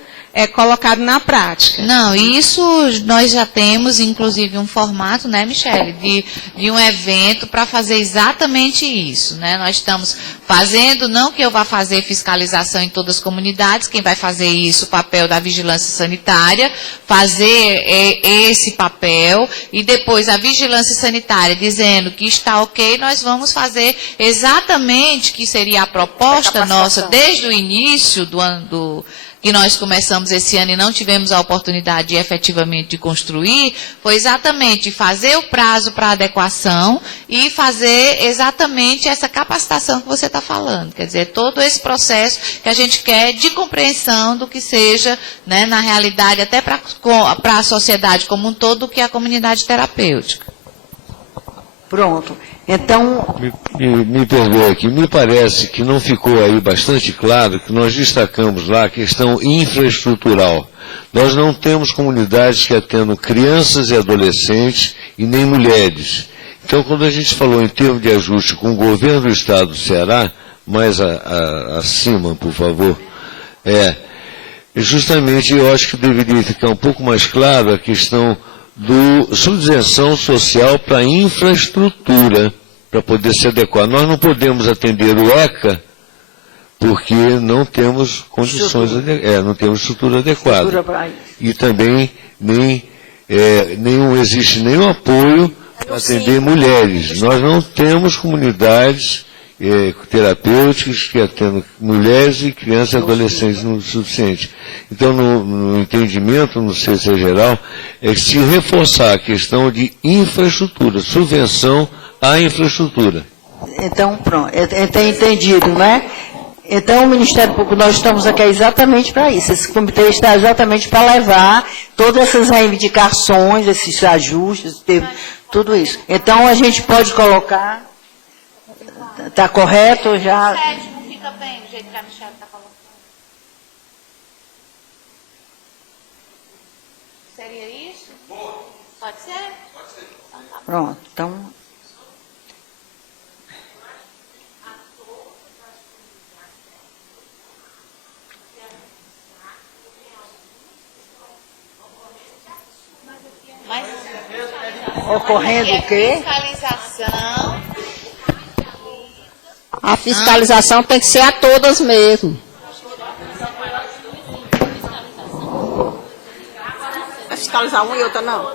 colocado na prática. Não, isso nós já temos, inclusive, um formato, né, Michele, de um evento para fazer exatamente isso, né? Nós estamos fazendo, não que eu vá fazer fiscalização em todas as comunidades, quem vai fazer isso, o papel da vigilância sanitária, fazer esse papel, e depois a vigilância sanitária dizendo que está ok, nós vamos fazer exatamente, que seria a proposta nossa desde o início do ano que nós começamos esse ano e não tivemos a oportunidade efetivamente de construir, foi exatamente fazer o prazo para adequação e fazer exatamente essa capacitação que você está falando. Quer dizer, todo esse processo que a gente quer de compreensão do que seja, né, na realidade, até para a sociedade como um todo, que é a comunidade terapêutica. Pronto. Então... Me perdoe aqui, me parece que não ficou aí bastante claro que nós destacamos lá a questão infraestrutural. Nós não temos comunidades que atendam crianças e adolescentes e nem mulheres. Então, quando a gente falou em termos de ajuste com o governo do Estado do Ceará, mais acima, por favor, justamente eu acho que deveria ficar um pouco mais claro a questão do subvenção social para a infraestrutura, para poder se adequar. Nós não podemos atender o ECA porque não temos condições, não temos estrutura adequada. E também existe nenhum apoio para atender mulheres. Nós não temos comunidades terapêuticas que atendam mulheres e crianças e adolescentes no suficiente. Então, no entendimento, não sei se é geral, é se reforçar a questão de infraestrutura, subvenção à infraestrutura. Então, pronto, tem entendido, né? Então, o Ministério Público, nós estamos aqui exatamente para isso. Esse comitê está exatamente para levar todas essas reivindicações, esses ajustes, tudo isso. Então, a gente pode colocar... Está correto já? Não fica bem do jeito que a Michele está colocando. Seria isso? Pode ser? Pode ser. Pronto, então... Mas, ocorrendo o quê? Fiscalização... A fiscalização tem que ser a todas mesmo. Vai fiscalizar uma e outra não?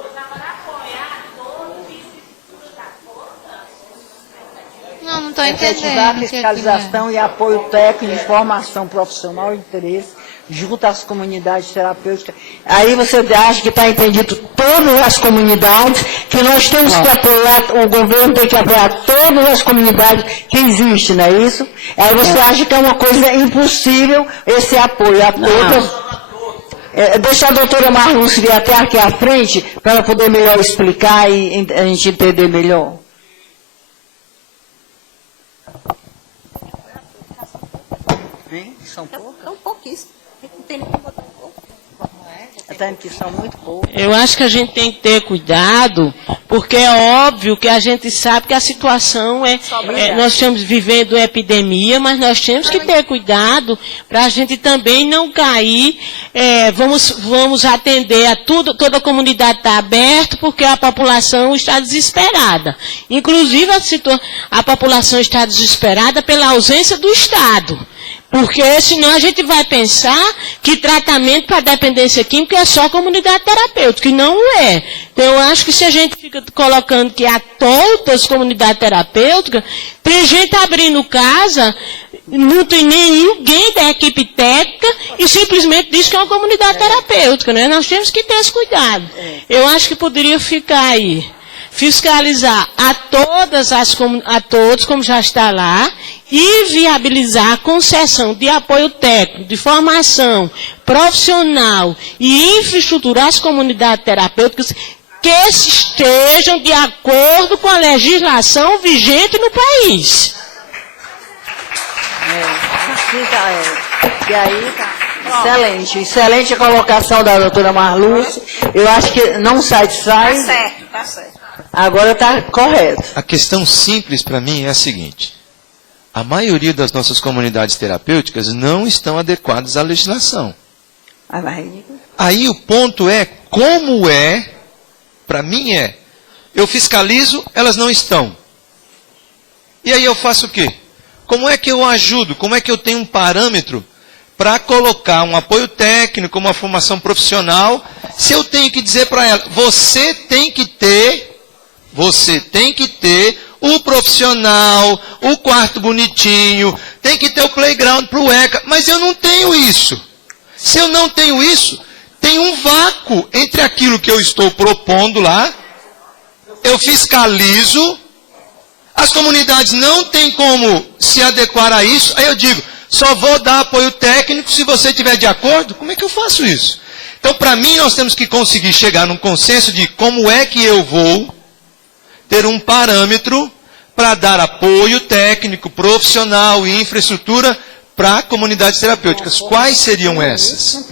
Não estou Efetivar entendendo. fiscalização e apoio técnico, formação profissional e interesse junto às comunidades terapêuticas. Aí você acha que está entendido todas as comunidades, que nós temos que apoiar, o governo tem que apoiar todas as comunidades que existem, não é isso? Aí você acha que é uma coisa impossível esse apoio a todas. Deixa a doutora Marlúcia vir até aqui à frente, para ela poder melhor explicar e a gente entender melhor. São poucas? São pouquíssimas. São muito poucas. Eu acho que a gente tem que ter cuidado, porque é óbvio que a gente sabe que a situação nós estamos vivendo uma epidemia, mas nós temos que ter cuidado para a gente também não cair. Vamos atender a tudo, toda a comunidade está aberta, porque a população está desesperada. Inclusive, a população está desesperada pela ausência do Estado. Porque senão a gente vai pensar que tratamento para dependência química é só comunidade terapêutica, e não é. Então eu acho que se a gente fica colocando que há todas as comunidades terapêuticas, tem gente abrindo casa, não tem ninguém da equipe técnica e simplesmente diz que é uma comunidade terapêutica, né? Nós temos que ter esse cuidado. Eu acho que poderia ficar aí. Fiscalizar a todos, como já está lá, e viabilizar a concessão de apoio técnico, de formação profissional e infraestrutura às comunidades terapêuticas que estejam de acordo com a legislação vigente no país. E aí tá. Excelente a colocação da doutora Marlúcia. Eu acho que não sai. Tá certo. Agora está correto. A questão simples para mim é a seguinte: a maioria das nossas comunidades terapêuticas não estão adequadas à legislação. Aí o ponto é, como é, para mim eu fiscalizo, elas não estão. E aí eu faço o quê? Como é que eu ajudo? Como é que eu tenho um parâmetro para colocar um apoio técnico, uma formação profissional, se eu tenho que dizer para ela, você tem que ter o profissional, o quarto bonitinho, tem que ter o playground para o ECA, mas eu não tenho isso. Se eu não tenho isso, tem um vácuo entre aquilo que eu estou propondo lá, eu fiscalizo, as comunidades não têm como se adequar a isso, aí eu digo, só vou dar apoio técnico se você estiver de acordo. Como é que eu faço isso? Então, para mim, nós temos que conseguir chegar num consenso de como é que eu vou ter um parâmetro para dar apoio técnico, profissional e infraestrutura para comunidades terapêuticas. Quais seriam essas?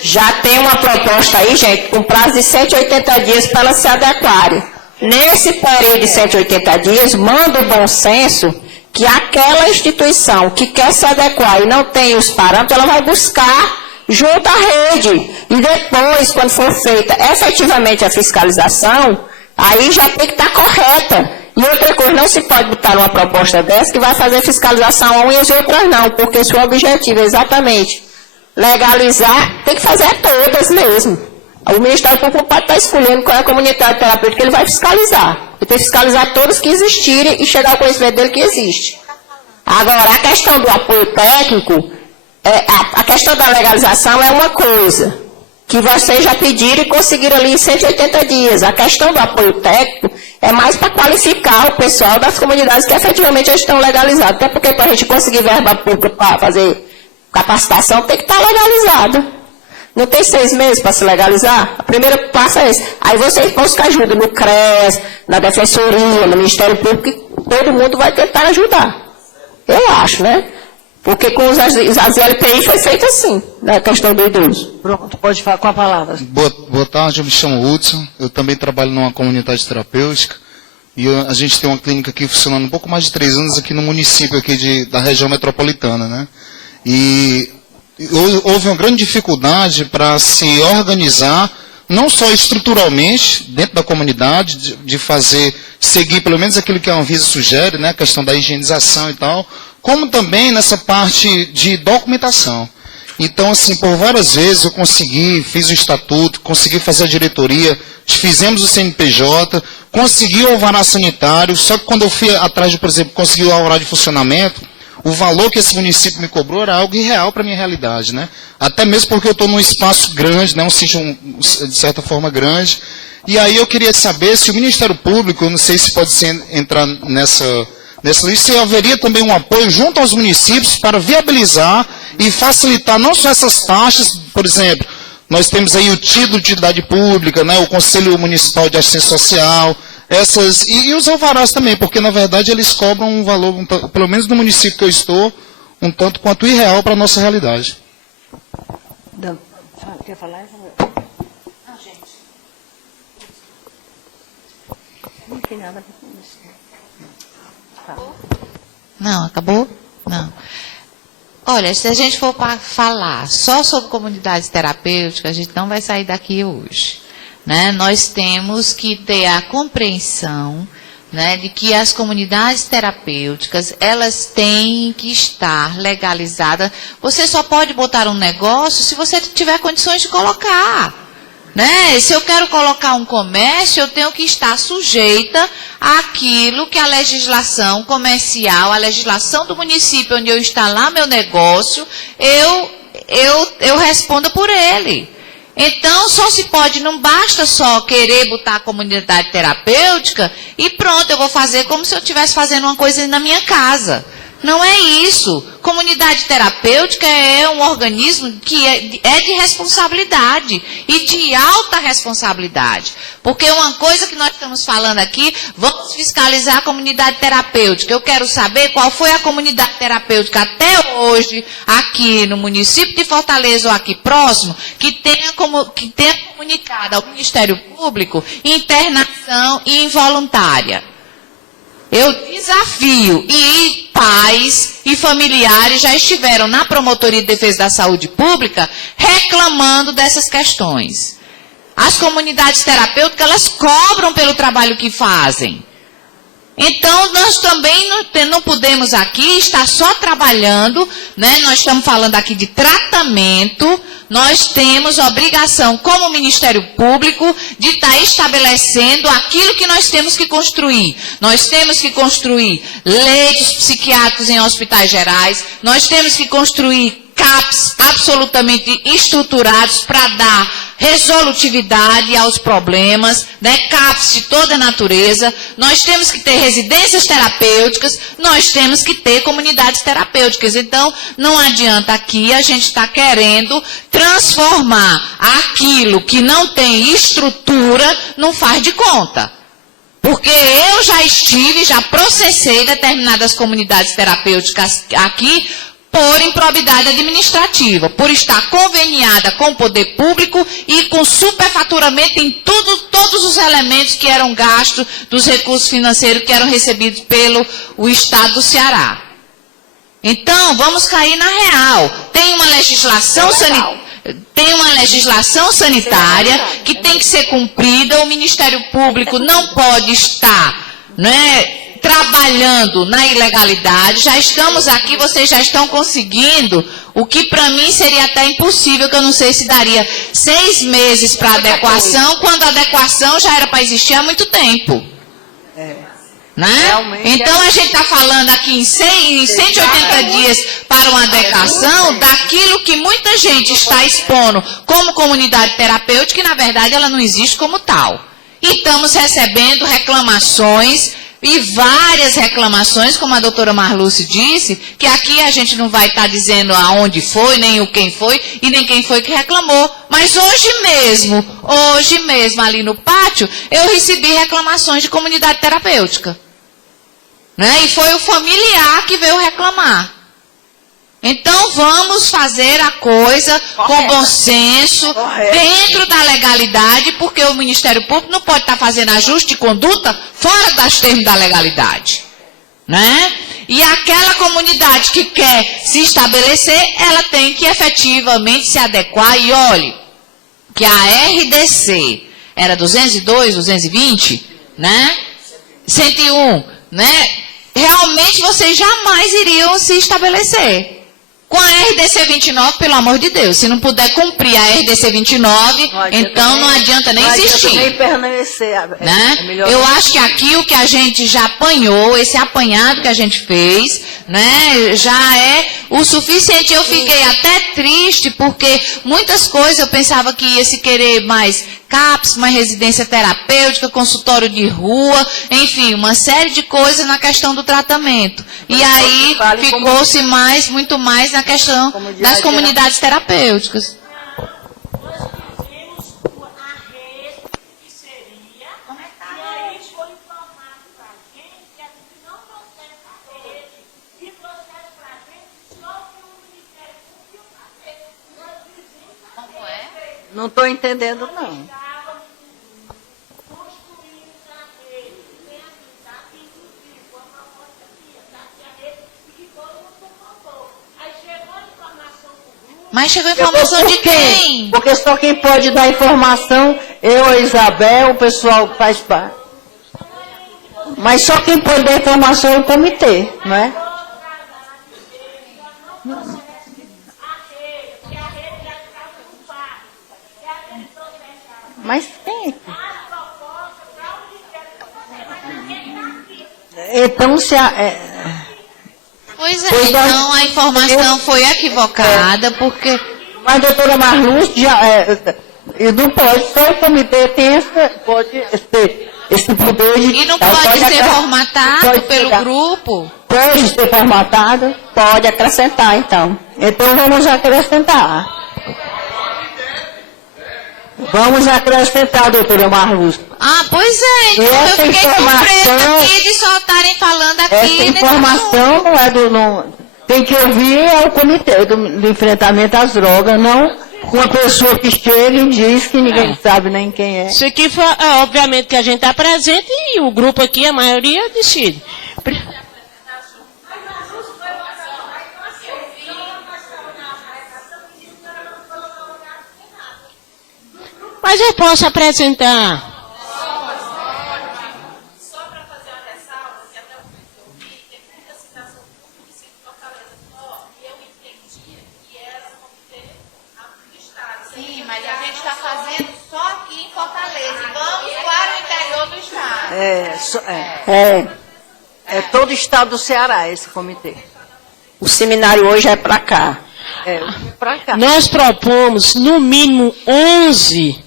Já tem uma proposta aí, gente, com prazo de 180 dias para elas se adequarem. Nesse período de 180 dias, manda o bom senso que aquela instituição que quer se adequar e não tem os parâmetros, ela vai buscar junto à rede. E depois, quando for feita efetivamente a fiscalização, aí já tem que estar correta. E outra coisa, não se pode botar uma proposta dessa que vai fazer fiscalização a umas e outras não, porque se o objetivo é exatamente legalizar, tem que fazer a todas mesmo. O Ministério Público pode estar escolhendo qual é a comunidade terapêutica que ele vai fiscalizar. Ele tem que fiscalizar todos que existirem e chegar ao conhecimento dele que existe. Agora, a questão do apoio técnico, a questão da legalização é uma coisa que vocês já pediram e conseguiram ali em 180 dias. A questão do apoio técnico é mais para qualificar o pessoal das comunidades que efetivamente já estão legalizadas. Até porque para a gente conseguir verba pública para fazer capacitação tem que estar legalizado. Não tem 6 meses para se legalizar? O primeiro passo é esse. Aí vocês buscam ajuda no CRES, na Defensoria, no Ministério Público, e todo mundo vai tentar ajudar. Eu acho, né? Porque com os LPI foi feito assim, na questão do idoso. Pronto, pode falar com a palavra. Boa tarde, eu me chamo Hudson, eu também trabalho numa comunidade terapêutica, e a gente tem uma clínica aqui funcionando um pouco mais de 3 anos aqui no município aqui da região metropolitana, né? E houve uma grande dificuldade para se organizar, não só estruturalmente, dentro da comunidade, de seguir pelo menos aquilo que a Anvisa sugere, né, a questão da higienização e tal, como também nessa parte de documentação. Então, assim, por várias vezes eu fiz o estatuto, consegui fazer a diretoria, fizemos o CNPJ, consegui o alvará sanitário, só que quando eu fui atrás de, por exemplo, conseguir o alvará de funcionamento, o valor que esse município me cobrou era algo irreal para a minha realidade, né? Até mesmo porque eu estou num espaço grande, né? Um sítio de certa forma grande. E aí eu queria saber se o Ministério Público, eu não sei se pode entrar nessa lista, se haveria também um apoio junto aos municípios para viabilizar e facilitar não só essas taxas, por exemplo, nós temos aí o título de utilidade pública, né? O Conselho Municipal de Assistência Social, e os alvarás também, porque na verdade eles cobram um valor, pelo menos no município que eu estou, um tanto quanto irreal para a nossa realidade. Quer falar? Não, gente. Não tem nada para Não, acabou? Não. Olha, se a gente for falar só sobre comunidades terapêuticas, a gente não vai sair daqui hoje. Né? Nós temos que ter a compreensão, né, de que as comunidades terapêuticas, elas têm que estar legalizadas. Você só pode botar um negócio se você tiver condições de colocar. Né? Se eu quero colocar um comércio, eu tenho que estar sujeita àquilo que a legislação comercial, a legislação do município onde eu instalar meu negócio, eu respondo por ele. Então, só se pode, não basta só querer botar a comunidade terapêutica e pronto, eu vou fazer como se eu estivesse fazendo uma coisa na minha casa. Não é isso. Comunidade terapêutica é um organismo que é de responsabilidade e de alta responsabilidade. Porque uma coisa que nós estamos falando aqui, vamos fiscalizar a comunidade terapêutica. Eu quero saber qual foi a comunidade terapêutica até hoje, aqui no município de Fortaleza ou aqui próximo, que tenha comunicado ao Ministério Público internação involuntária. Eu desafio, e pais e familiares já estiveram na Promotoria de Defesa da Saúde Pública reclamando dessas questões. As comunidades terapêuticas, elas cobram pelo trabalho que fazem. Então, nós também não podemos aqui estar só trabalhando, né? Nós estamos falando aqui de tratamento, nós temos obrigação, como Ministério Público, de estar estabelecendo aquilo que nós temos que construir. Nós temos que construir leitos psiquiátricos em hospitais gerais, nós temos que construir CAPs absolutamente estruturados para dar resolutividade aos problemas, né? CAPs de toda a natureza. Nós temos que ter residências terapêuticas, nós temos que ter comunidades terapêuticas. Então, não adianta aqui a gente estar querendo transformar aquilo que não tem estrutura num faz de conta. Porque eu já processei determinadas comunidades terapêuticas aqui por improbidade administrativa, por estar conveniada com o poder público e com superfaturamento em todos os elementos que eram gastos dos recursos financeiros que eram recebidos pelo Estado do Ceará. Então, vamos cair na real. Tem uma legislação sanitária que tem que ser cumprida, o Ministério Público não pode estar, né, trabalhando na ilegalidade. Já estamos aqui, vocês já estão conseguindo o que para mim seria até impossível, que eu não sei se daria 6 meses para adequação, quando a adequação já era para existir há muito tempo. Né? Então a gente está falando aqui em 180 dias para uma adequação daquilo que muita gente está expondo como comunidade terapêutica e na verdade ela não existe como tal. E estamos recebendo reclamações e várias reclamações, como a doutora Marluce disse, que aqui a gente não vai estar dizendo aonde foi, nem o quem foi, e nem quem foi que reclamou. Mas hoje mesmo, ali no pátio, eu recebi reclamações de comunidade terapêutica. Né? E foi o familiar que veio reclamar. Então, vamos fazer a coisa com bom senso, dentro da legalidade, porque o Ministério Público não pode estar fazendo ajuste de conduta fora das termos da legalidade. Né? E aquela comunidade que quer se estabelecer, ela tem que efetivamente se adequar. E olhe, que a RDC era 202, 220, né? 101, né? Realmente vocês jamais iriam se estabelecer. Com a RDC 29, pelo amor de Deus, se não puder cumprir a RDC 29, então não adianta nem existir. Não adianta nem permanecer. Né? Eu acho que aqui o que a gente já apanhou, esse apanhado que a gente fez, né, já é o suficiente. Eu fiquei até triste, porque muitas coisas eu pensava que ia se querer mais CAPS, mais residência terapêutica, consultório de rua, enfim, uma série de coisas na questão do tratamento. E aí ficou-se muito mais na questão das comunidades terapêuticas. Não estou entendendo, não. Mas chegou informação de quem? Porque só quem pode dar informação, eu, a Isabel, o pessoal que faz parte. Mas só quem pode dar informação é o comitê, não é? Mas quem? Então, se a... Pois é, então a informação foi equivocada, porque... Mas a doutora Marluce já... não pode, só o comitê tem esse poder de... E não pode ser formatado pelo grupo? Pode ser formatado, pode acrescentar, então. Então vamos acrescentar. Vamos acrescentar, doutora Marluce. Ah, pois é. Então eu fiquei surpresa aqui de só estarem falando aqui. Essa informação não é do... tem que ouvir o comitê do enfrentamento às drogas, não uma pessoa que chega e diz que ninguém sabe nem quem é. Isso aqui foi, obviamente, que a gente está presente e o grupo aqui, a maioria, decide. Mas eu posso apresentar. Sim, mas a gente está fazendo só aqui em Fortaleza. Vamos para o interior do estado. É todo o estado do Ceará esse comitê. O seminário hoje é para cá. Para cá. Nós propomos, no mínimo, 11.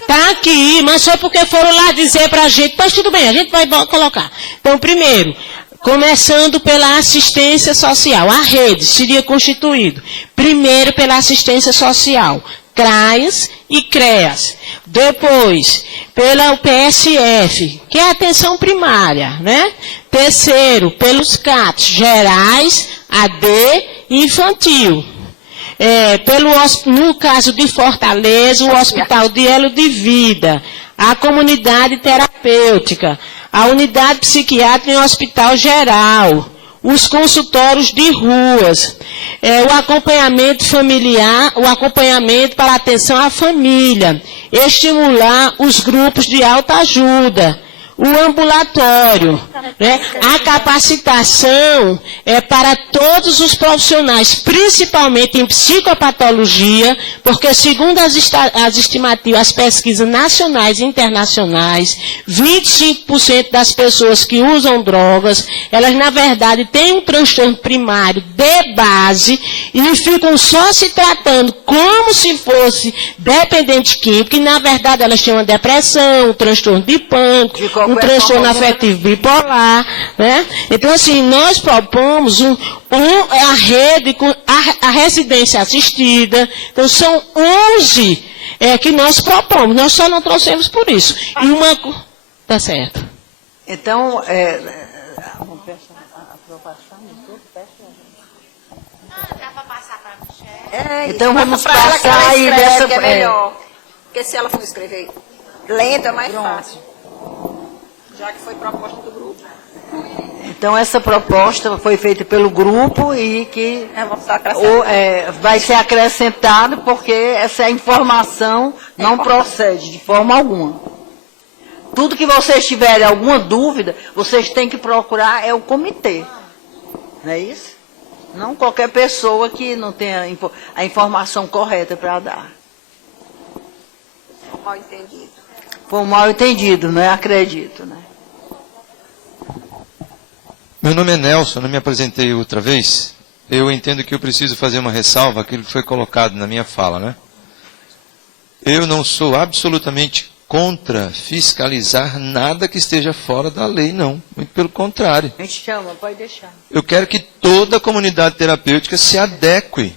Está aqui, mas só porque foram lá dizer para a gente. Mas tudo bem, a gente vai colocar. Então, primeiro, começando pela assistência social. A rede seria constituído, primeiro, pela assistência social. CRAS e CREAS. Depois, pela PSF, que é a atenção primária, né? Terceiro, pelos CAPs gerais, AD e infantil. No caso de Fortaleza, o Hospital de Elo de Vida, a comunidade terapêutica, a unidade psiquiátrica em hospital geral, os consultórios de ruas, o acompanhamento familiar, o acompanhamento para atenção à família, estimular os grupos de autoajuda, o ambulatório, né? A capacitação é para todos os profissionais, principalmente em psicopatologia, porque segundo as estimativas, as pesquisas nacionais e internacionais, 25% das pessoas que usam drogas, elas na verdade têm um transtorno primário de base e ficam só se tratando como se fosse dependente químico, e na verdade elas têm uma depressão, um transtorno de pânico, um transtorno afetivo bipolar, né? Então, assim, nós propomos a rede, a residência assistida. Então, são 11 que nós propomos. Nós só não trouxemos por isso. E uma... Tá certo. Então, então vamos passar aí dessa... Que é melhor. Porque se ela for escrever lento, é mais fácil. Já que foi proposta do grupo. Então, essa proposta foi feita pelo grupo e que vai ser acrescentado porque essa informação não procede de forma alguma. Tudo que vocês tiverem alguma dúvida, vocês têm que procurar o comitê. Não é isso? Não qualquer pessoa que não tenha a informação correta para dar. Mal entendido. Foi um mal entendido, né? Acredito, né? Meu nome é Nelson, não me apresentei outra vez. Eu entendo que eu preciso fazer uma ressalva àquilo que foi colocado na minha fala, né? Eu não sou absolutamente contra fiscalizar nada que esteja fora da lei, não. Muito pelo contrário. A gente chama, pode deixar. Eu quero que toda a comunidade terapêutica se adeque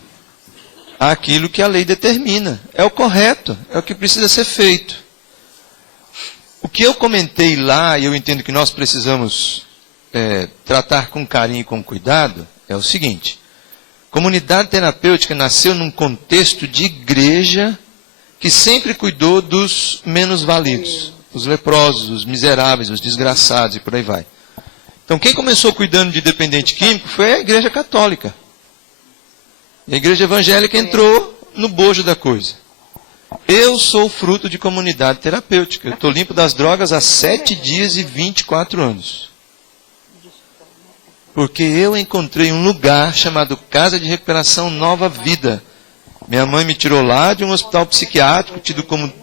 àquilo que a lei determina. É o correto, é o que precisa ser feito. O que eu comentei lá, e eu entendo que nós precisamos tratar com carinho e com cuidado, é o seguinte: comunidade terapêutica nasceu num contexto de igreja que sempre cuidou dos menos validos, os leprosos, os miseráveis, os desgraçados e por aí vai. Então quem começou cuidando de dependente químico foi a igreja católica. E a igreja evangélica entrou no bojo da coisa. Eu sou fruto de comunidade terapêutica. Eu estou limpo das drogas há 7 dias e 24 anos. Porque eu encontrei um lugar chamado Casa de Recuperação Nova Vida. Minha mãe me tirou lá de um hospital psiquiátrico, tido como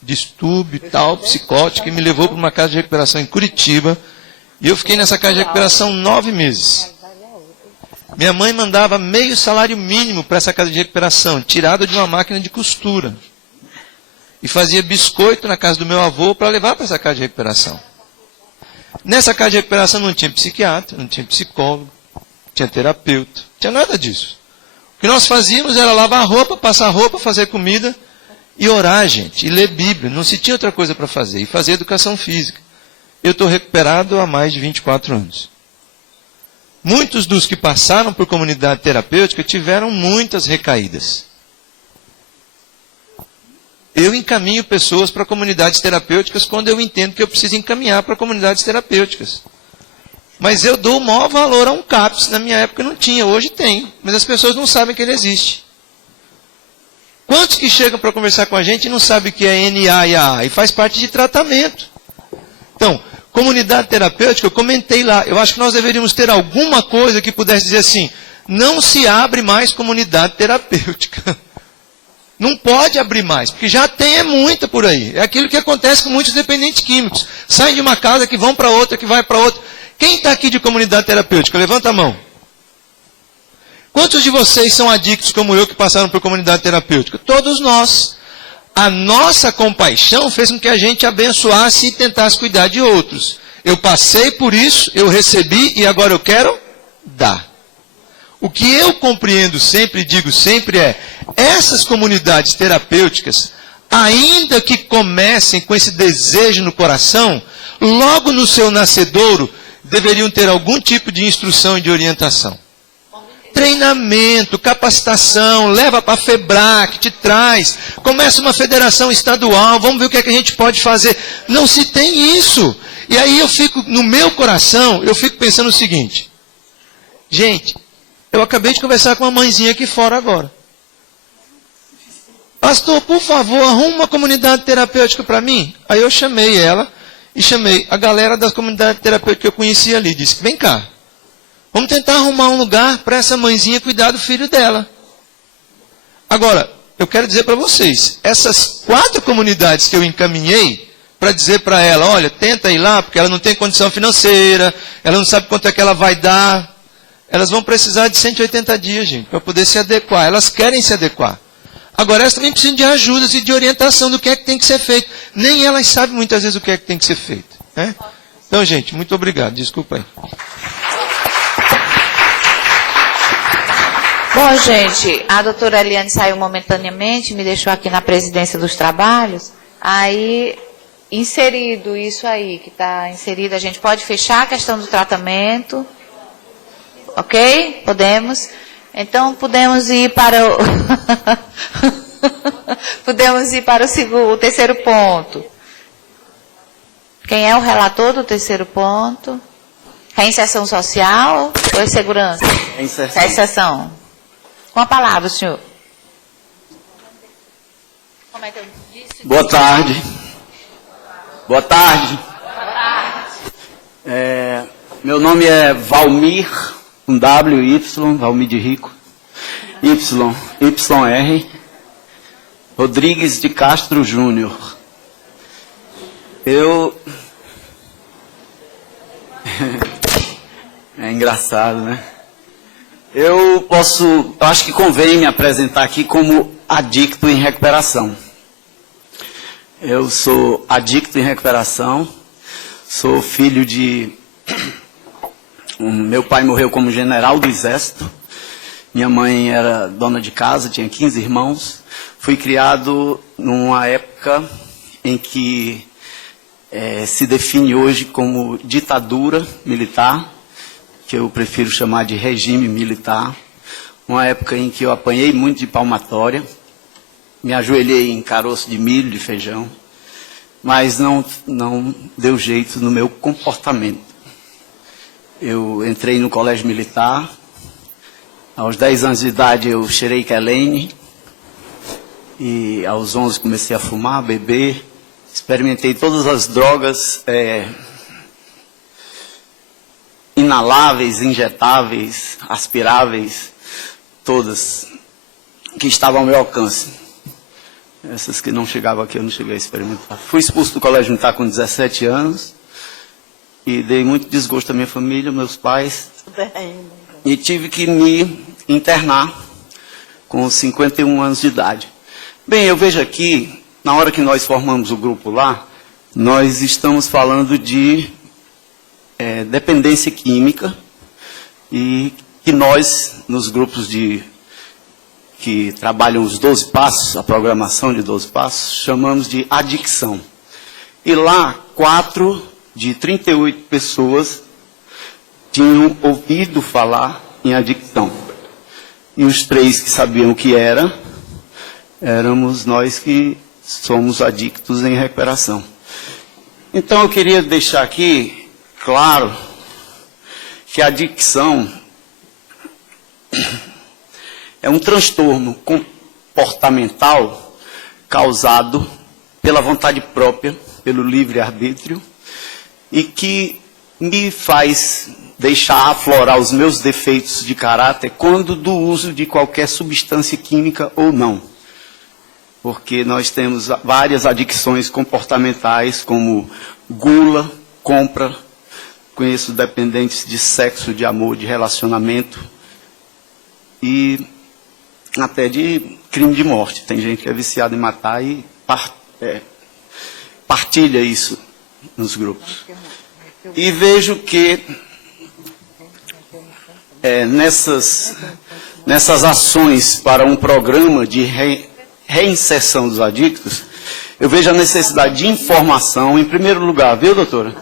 distúrbio e tal, psicótico, e me levou para uma casa de recuperação em Curitiba. E eu fiquei nessa casa de recuperação 9 meses. Minha mãe mandava meio salário mínimo para essa casa de recuperação, tirado de uma máquina de costura. E fazia biscoito na casa do meu avô para levar para essa casa de recuperação. Nessa casa de recuperação não tinha psiquiatra, não tinha psicólogo, não tinha terapeuta, não tinha nada disso. O que nós fazíamos era lavar roupa, passar roupa, fazer comida e orar, gente, e ler Bíblia. Não se tinha outra coisa para fazer. E fazer educação física. Eu estou recuperado há mais de 24 anos. Muitos dos que passaram por comunidade terapêutica tiveram muitas recaídas. Eu encaminho pessoas para comunidades terapêuticas quando eu entendo que eu preciso encaminhar para comunidades terapêuticas. Mas eu dou o maior valor a um CAPS. Na minha época não tinha, hoje tem. Mas as pessoas não sabem que ele existe. Quantos que chegam para conversar com a gente e não sabem o que é NA e AA? E faz parte de tratamento. Então, comunidade terapêutica, eu comentei lá. Eu acho que nós deveríamos ter alguma coisa que pudesse dizer assim, não se abre mais comunidade terapêutica. Não pode abrir mais, porque já tem muita por aí. É aquilo que acontece com muitos dependentes químicos. Saem de uma casa que vão para outra, que vai para outra. Quem está aqui de comunidade terapêutica? Levanta a mão. Quantos de vocês são adictos como eu que passaram por comunidade terapêutica? Todos nós. A nossa compaixão fez com que a gente abençoasse e tentasse cuidar de outros. Eu passei por isso, eu recebi e agora eu quero dar. O que eu compreendo sempre e digo sempre é, essas comunidades terapêuticas, ainda que comecem com esse desejo no coração, logo no seu nascedouro, deveriam ter algum tipo de instrução e de orientação. Treinamento, capacitação, leva para a FEBRAC, te traz, começa uma federação estadual, vamos ver o que é que a gente pode fazer. Não se tem isso. E aí eu fico, no meu coração, eu fico pensando o seguinte, gente, eu acabei de conversar com uma mãezinha aqui fora agora. Pastor, por favor, arruma uma comunidade terapêutica para mim. Aí eu chamei ela e chamei a galera da comunidade terapêutica que eu conhecia ali. Disse, vem cá, vamos tentar arrumar um lugar para essa mãezinha cuidar do filho dela. Agora, eu quero dizer para vocês, essas 4 comunidades que eu encaminhei para dizer para ela, olha, tenta ir lá, porque ela não tem condição financeira, ela não sabe quanto é que ela vai dar. Elas vão precisar de 180 dias, gente, para poder se adequar. Elas querem se adequar. Agora, elas também precisam de ajudas e de orientação do que é que tem que ser feito. Nem elas sabem muitas vezes o que é que tem que ser feito. Né? Então, gente, muito obrigado. Desculpa aí. Bom, gente, a doutora Eliane saiu momentaneamente, me deixou aqui na presidência dos trabalhos. Aí, inserido isso aí, que está inserido, a gente pode fechar a questão do tratamento. Ok? Podemos. Então, podemos ir para o... podemos ir para o terceiro ponto. Quem é o relator do terceiro ponto? Reinserção social ou segurança? Reinserção. Com a palavra, senhor. Como é que eu disse? Boa tarde. Boa tarde. Meu nome é Valmir, com WY, Valmir de Rico, YR, Rodrigues de Castro Júnior. É engraçado, né? Eu acho que convém me apresentar aqui como adicto em recuperação. Eu sou adicto em recuperação, sou filho de... Meu pai morreu como general do Exército, minha mãe era dona de casa, tinha 15 irmãos. Fui criado numa época em que se define hoje como ditadura militar, que eu prefiro chamar de regime militar. Uma época em que eu apanhei muito de palmatória, me ajoelhei em caroço de milho, de feijão, mas não deu jeito no meu comportamento. Eu entrei no colégio militar, aos 10 anos de idade eu cheirei quelene, e aos 11 comecei a fumar, a beber, experimentei todas as drogas inaláveis, injetáveis, aspiráveis, todas que estavam ao meu alcance. Essas que não chegavam aqui eu não cheguei a experimentar. Fui expulso do colégio militar com 17 anos, e dei muito desgosto à minha família, meus pais, e tive que me internar com 51 anos de idade. Bem, eu vejo aqui, na hora que nós formamos o grupo lá, nós estamos falando de dependência química, e que nós, nos grupos que trabalham os 12 passos, a programação de 12 passos, chamamos de adicção. E lá, 4 de 38 pessoas tinham ouvido falar em adicção. E os 3 que sabiam o que era, éramos nós que somos adictos em recuperação. Então eu queria deixar aqui claro que a adicção é um transtorno comportamental causado pela vontade própria, pelo livre-arbítrio, e que me faz deixar aflorar os meus defeitos de caráter quando do uso de qualquer substância química ou não. Porque nós temos várias adicções comportamentais, como gula, compra, conheço dependentes de sexo, de amor, de relacionamento, e até de crime de morte. Tem gente que é viciada em matar e partilha isso nos grupos. E vejo que nessas ações para um programa de reinserção dos adictos, eu vejo a necessidade de informação, em primeiro lugar, viu, doutora?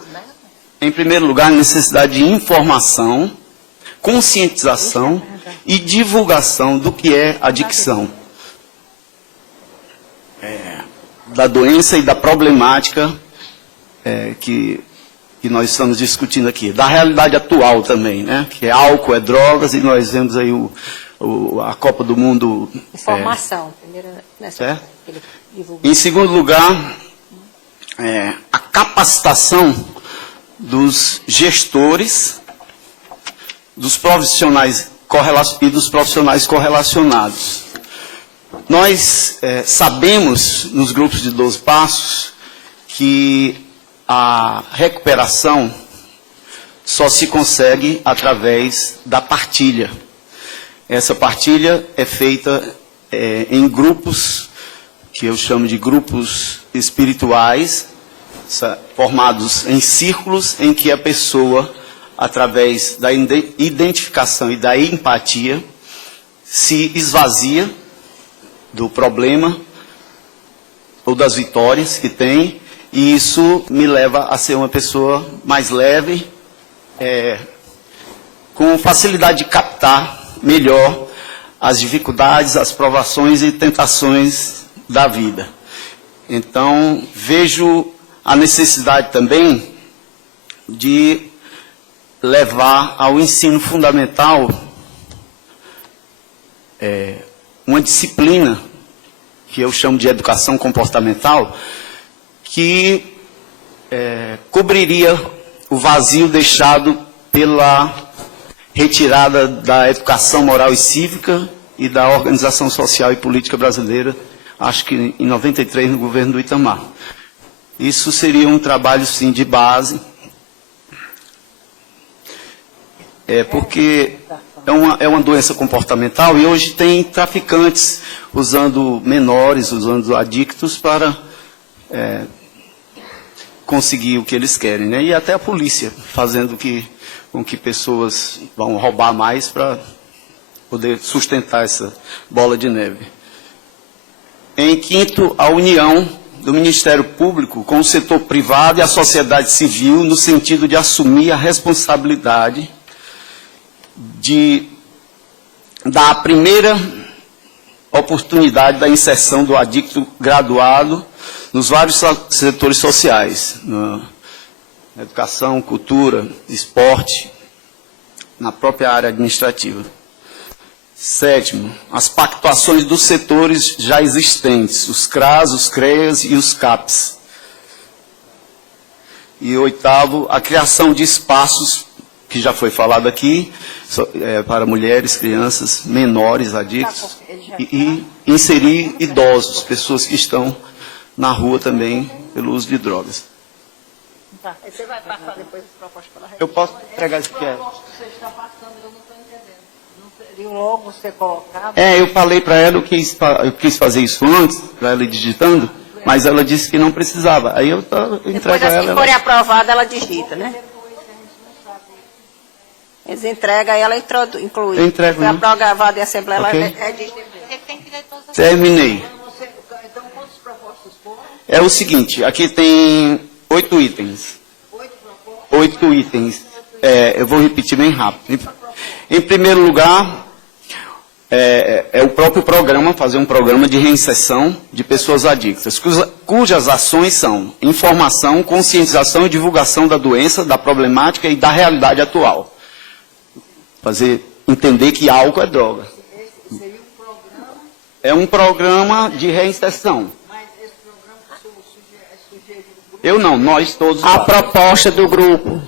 Em primeiro lugar, a necessidade de informação, conscientização e divulgação do que é adicção. Da doença e da problemática que nós estamos discutindo aqui. Da realidade atual também, né? Que é álcool, é drogas, e nós vemos aí a Copa do Mundo. Informação. Primeiro, certo? Em segundo lugar, a capacitação dos gestores, dos profissionais e dos profissionais correlacionados. Nós sabemos, nos grupos de 12 passos, que a recuperação só se consegue através da partilha. Essa partilha é feita em grupos, que eu chamo de grupos espirituais, formados em círculos em que a pessoa, através da identificação e da empatia, se esvazia do problema ou das vitórias que tem, e isso me leva a ser uma pessoa mais leve, com facilidade de captar melhor as dificuldades, as provações e tentações da vida. Então, vejo a necessidade também de levar ao ensino fundamental uma disciplina que eu chamo de educação comportamental, que cobriria o vazio deixado pela retirada da educação moral e cívica e da organização social e política brasileira, acho que em 93, no governo do Itamar. Isso seria um trabalho, sim, de base, porque é uma doença comportamental, e hoje tem traficantes usando menores, usando adictos para conseguir o que eles querem, né? E até a polícia fazendo com que pessoas vão roubar mais para poder sustentar essa bola de neve. Em quinto, a união do Ministério Público com o setor privado e a sociedade civil, no sentido de assumir a responsabilidade de dar a primeira oportunidade da inserção do adicto graduado nos vários setores sociais, na educação, cultura, esporte, na própria área administrativa. Sétimo, as pactuações dos setores já existentes, os CRAS, os CREAS e os CAPs. E oitavo, a criação de espaços, que já foi falado aqui, para mulheres, crianças, menores, adictos, e inserir idosos, pessoas que estão na rua também pelo uso de drogas. Tá. Você vai passar depois as propostas para a Eu posso entregar isso aqui. Você está passando, eu não estou entendendo. Não seria logo você colocar... Eu falei para ela, eu quis fazer isso antes, para ela ir digitando, mas ela disse que não precisava. Aí eu entrego a ela. Se for aprovada, ela digita, né? Eles entregam, aí ela inclui. Eu entrego, foi aprovada em Assembleia, okay. Ela registra. Terminei. É o seguinte, aqui tem 8 itens. 8 itens. Eu vou repetir bem rápido. Em primeiro lugar, é o próprio programa, fazer um programa de reinserção de pessoas adictas, cujas ações são informação, conscientização e divulgação da doença, da problemática e da realidade atual. entender que álcool é droga. É um programa de reinserção. Eu não, nós todos. A proposta do grupo.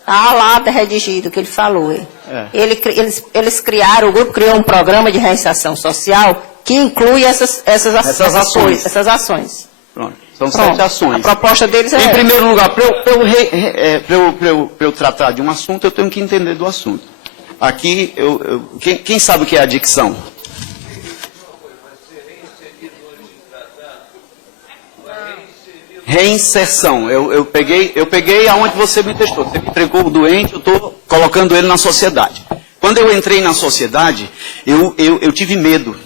Está lá redigido, que ele falou. Eles criaram, o grupo criou um programa de reinserção social que inclui essas ações. Pronto, são 7 ações. A proposta deles é Em primeiro lugar, para eu tratar de um assunto, eu tenho que entender do assunto. Aqui, quem sabe o que é adicção? Reinserção. Eu peguei aonde você me testou. Você me entregou o doente, eu estou colocando ele na sociedade. Quando eu entrei na sociedade, eu tive medo.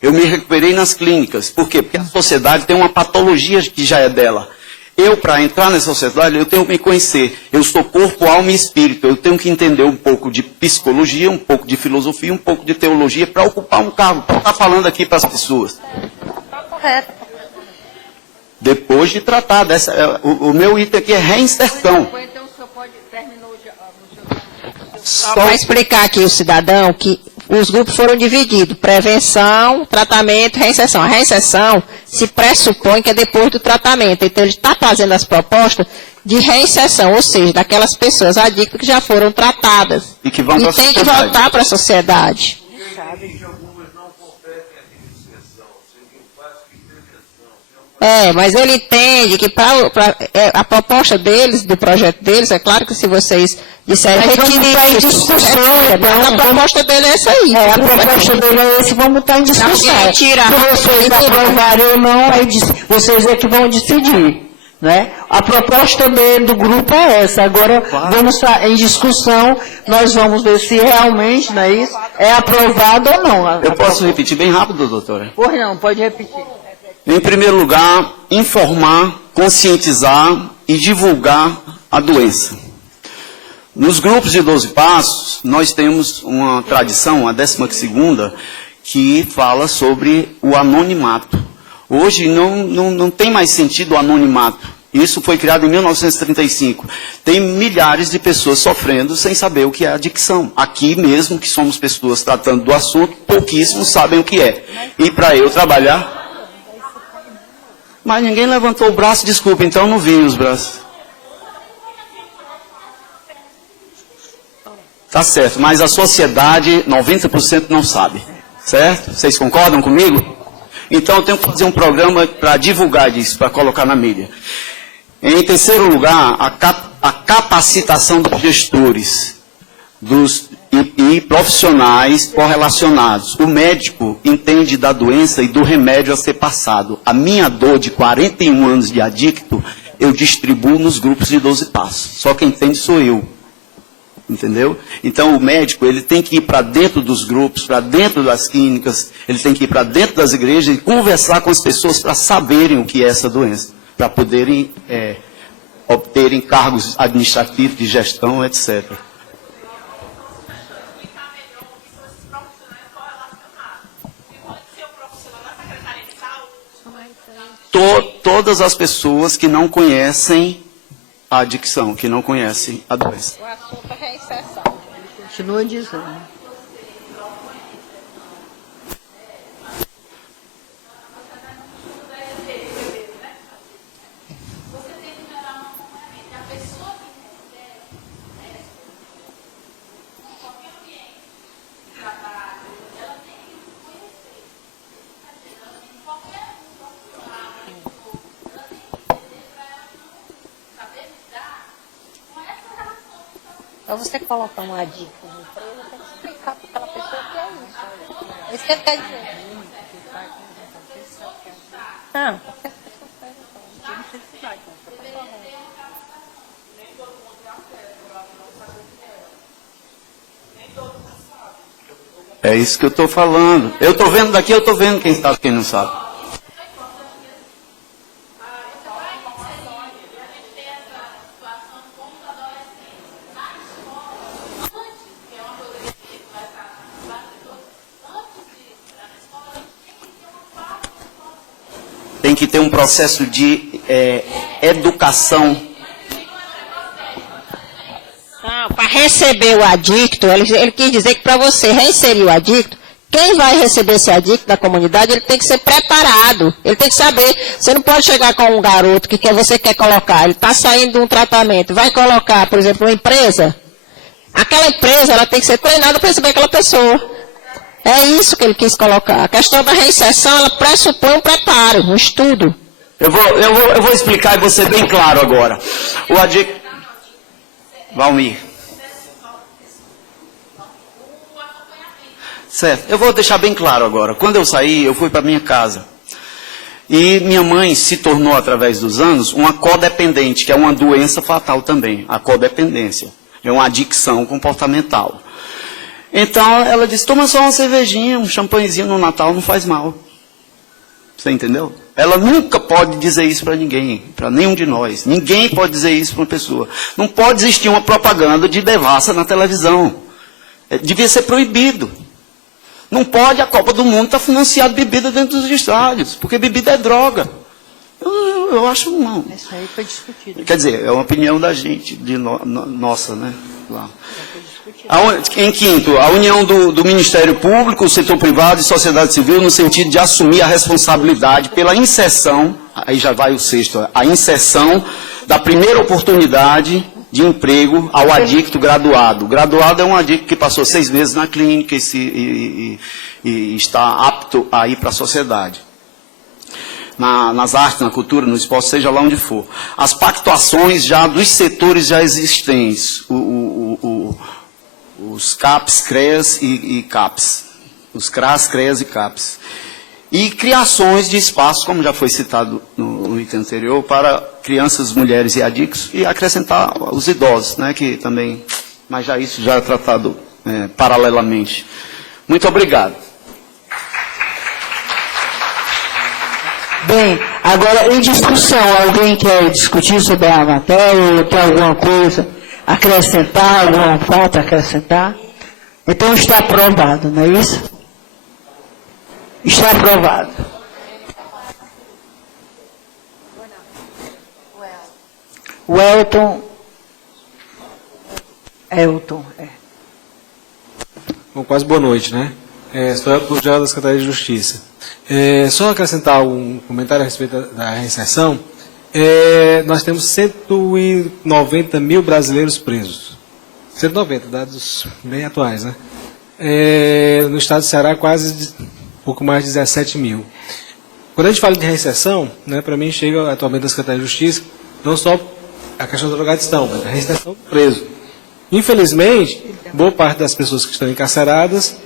Eu me recuperei nas clínicas. Por quê? Porque a sociedade tem uma patologia que já é dela. Eu, para entrar na sociedade, eu tenho que me conhecer. Eu sou corpo, alma e espírito. Eu tenho que entender um pouco de psicologia, um pouco de filosofia, um pouco de teologia, para ocupar um cargo, para estar falando aqui para as pessoas. Está correto. Depois de tratar dessa... O meu item aqui é reinserção. Então o senhor pode terminar só para explicar aqui o cidadão que os grupos foram divididos. Prevenção, tratamento, reinserção. A reinserção se pressupõe que é depois do tratamento. Então ele está fazendo as propostas de reinserção, ou seja, daquelas pessoas adictas que já foram tratadas. E que vão para a tem que sociedade. voltar para a sociedade. Mas ele entende que a proposta deles, do projeto deles, é claro que se vocês disserem a proposta dele é essa aí. A proposta dele é esse, vamos estar em discussão. Se vocês aprovarem ou não, vocês é que vão decidir. Né? A proposta do grupo é essa. Agora, vamos estar em discussão, nós vamos ver se realmente não é isso, é aprovado ou não. Eu posso repetir bem rápido, doutora? Pois não, pode repetir. Em primeiro lugar, informar, conscientizar e divulgar a doença. Nos grupos de 12 passos, nós temos uma tradição, a 12ª, que fala sobre o anonimato. Hoje não tem mais sentido o anonimato. Isso foi criado em 1935. Tem milhares de pessoas sofrendo sem saber o que é adicção. Aqui mesmo, que somos pessoas tratando do assunto, pouquíssimos sabem o que é. E para eu trabalhar... Mas ninguém levantou o braço, desculpa, então não vi os braços. Tá certo, mas a sociedade, 90% não sabe. Certo? Vocês concordam comigo? Então eu tenho que fazer um programa para divulgar isso, para colocar na mídia. Em terceiro lugar, a capacitação dos gestores e profissionais correlacionados. O médico entende da doença e do remédio a ser passado. A minha dor de 41 anos de adicto, eu distribuo nos grupos de 12 passos. Só quem entende sou eu. Entendeu? Então o médico, ele tem que ir para dentro dos grupos, para dentro das clínicas, ele tem que ir para dentro das igrejas e conversar com as pessoas para saberem o que é essa doença, para poderem obterem cargos administrativos, de gestão, etc. Todas as pessoas que não conhecem a adicção, que não conhecem a doença. O assunto é reinserção. Continua dizendo. Para você colocar uma dica de empresa, tem que explicar para aquela pessoa o que é isso. É isso que ele quer dizer. Não. É isso que eu estou falando. Eu estou vendo daqui, eu estou vendo quem sabe e quem não sabe. Tem que ter um processo de educação. Para receber o adicto, ele quis dizer que para você reinserir o adicto, quem vai receber esse adicto da comunidade, ele tem que ser preparado. Ele tem que saber. Você não pode chegar com um garoto que você quer colocar. Ele está saindo de um tratamento. Vai colocar, por exemplo, uma empresa. Aquela empresa, ela tem que ser treinada para receber aquela pessoa. É isso que ele quis colocar. A questão da reinserção, ela pressupõe um preparo, um estudo. Eu vou explicar e vou ser bem claro agora. O adicto... Valmir. Certo, eu vou deixar bem claro agora. Quando eu saí, eu fui para minha casa. E minha mãe se tornou, através dos anos, uma codependente, que é uma doença fatal também, a codependência. É uma adicção comportamental. Então, ela disse, toma só uma cervejinha, um champanhezinho no Natal, não faz mal. Você entendeu? Ela nunca pode dizer isso para ninguém, para nenhum de nós. Ninguém pode dizer isso para uma pessoa. Não pode existir uma propaganda de devassa na televisão. Devia ser proibido. Não pode a Copa do Mundo estar financiando bebida dentro dos estádios, porque bebida é droga. Eu acho não. Isso aí foi discutido. Quer dizer, é uma opinião da gente, nossa, né? Lá. Em quinto, a união do Ministério Público, o setor privado e sociedade civil no sentido de assumir a responsabilidade pela inserção, aí já vai o sexto, a inserção da primeira oportunidade de emprego ao adicto graduado. O graduado é um adicto que passou 6 meses na clínica e está apto a ir para a sociedade. Nas artes, na cultura, no esporte, seja lá onde for. As pactuações já dos setores já existentes, os CAPs, CREAS e CAPs. Os CRAS, CREAS e CAPs. E criações de espaços, como já foi citado no item anterior, para crianças, mulheres e adictos, e acrescentar os idosos, né, que também, mas já isso já é tratado paralelamente. Muito obrigado. Bem, agora em discussão, alguém quer discutir sobre a matéria, ou tem alguma coisa, acrescentar, alguma falta acrescentar? Então está aprovado, não é isso? Está aprovado. O Elton. Bom, quase boa noite, né? Sou Elton da Secretaria de Justiça. Só acrescentar um comentário a respeito da reinserção. Nós temos 190 mil brasileiros presos. 190, dados bem atuais, né? No estado do Ceará, quase pouco mais de 17 mil. Quando a gente fala de reinserção, né, para mim chega atualmente da Secretaria de Justiça, não só a questão da drogadição, mas a reinserção do preso. Infelizmente, boa parte das pessoas que estão encarceradas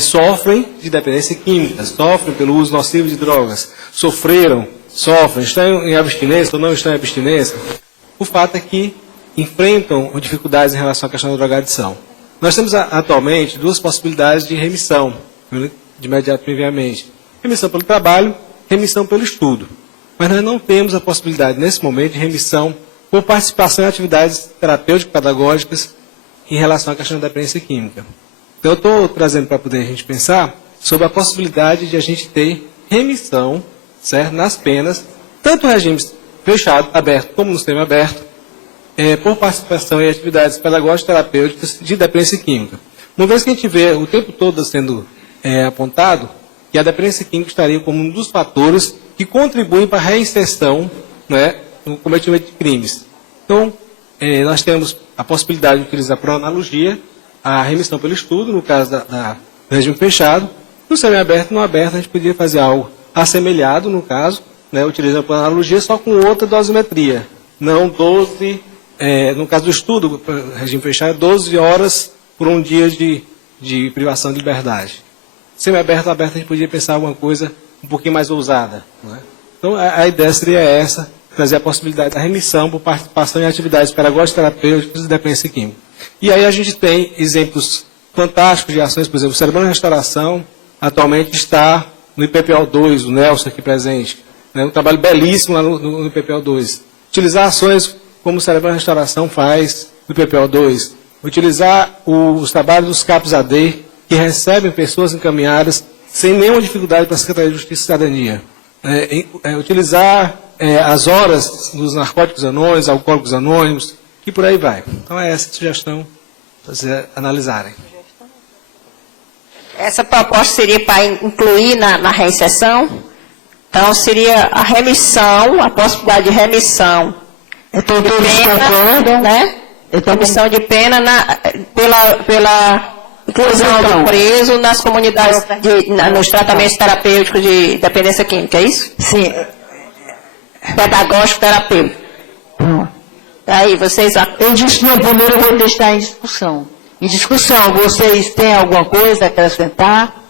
sofrem de dependência química, sofrem pelo uso nocivo de drogas, sofrem, estão em abstinência ou não estão em abstinência. O fato é que enfrentam dificuldades em relação à questão da drogadição. Nós temos atualmente 2 possibilidades de remissão, de imediato previamente. Remissão pelo trabalho, remissão pelo estudo. Mas nós não temos a possibilidade, nesse momento, de remissão por participação em atividades terapêutico-pedagógicas em relação à questão da dependência química. Então, eu estou trazendo para poder a gente pensar sobre a possibilidade de a gente ter remissão, certo, nas penas, tanto no regime fechado, aberto, como no sistema aberto, por participação em atividades pedagógico-terapêuticas de dependência química. Uma vez que a gente vê o tempo todo sendo apontado que a dependência química estaria como um dos fatores que contribuem para a reinserção, né, no cometimento de crimes. Então, nós temos a possibilidade de utilizar por analogia a remissão pelo estudo, no caso do regime fechado. No semiaberto e no aberto, a gente podia fazer algo assemelhado, no caso, né, utilizando por analogia, só com outra dosimetria. Não 12, no caso do estudo, regime fechado, 12 horas por um dia de privação de liberdade. Semiaberto, aberto, a gente podia pensar alguma coisa um pouquinho mais ousada. Né? Então, a ideia seria essa, trazer a possibilidade da remissão por participação em atividades pedagógicas, terapêuticas e dependência química. E aí a gente tem exemplos fantásticos de ações, por exemplo, o Cerebrando Restauração atualmente está no IPPO2, o Nelson aqui presente, né? Um trabalho belíssimo lá no IPPO2. Utilizar ações como o Cerebrando Restauração faz no IPPO2. Utilizar os trabalhos dos CAPS-AD, que recebem pessoas encaminhadas sem nenhuma dificuldade para a Secretaria de Justiça e Cidadania. utilizar as horas dos narcóticos anônimos, alcoólicos anônimos, e por aí vai. Então é essa a sugestão para vocês analisarem. Essa proposta seria para incluir na reinserção? Então, seria a remissão, a possibilidade de remissão. Então, todos concordam, né? Remissão de pena pela inclusão do preso nas comunidades, nos tratamentos terapêuticos de dependência química, é isso? Sim. Pedagógico terapêutico. Aí, vocês... Eu disse que no primeiro eu vou deixar em discussão. Em discussão, vocês têm alguma coisa a acrescentar?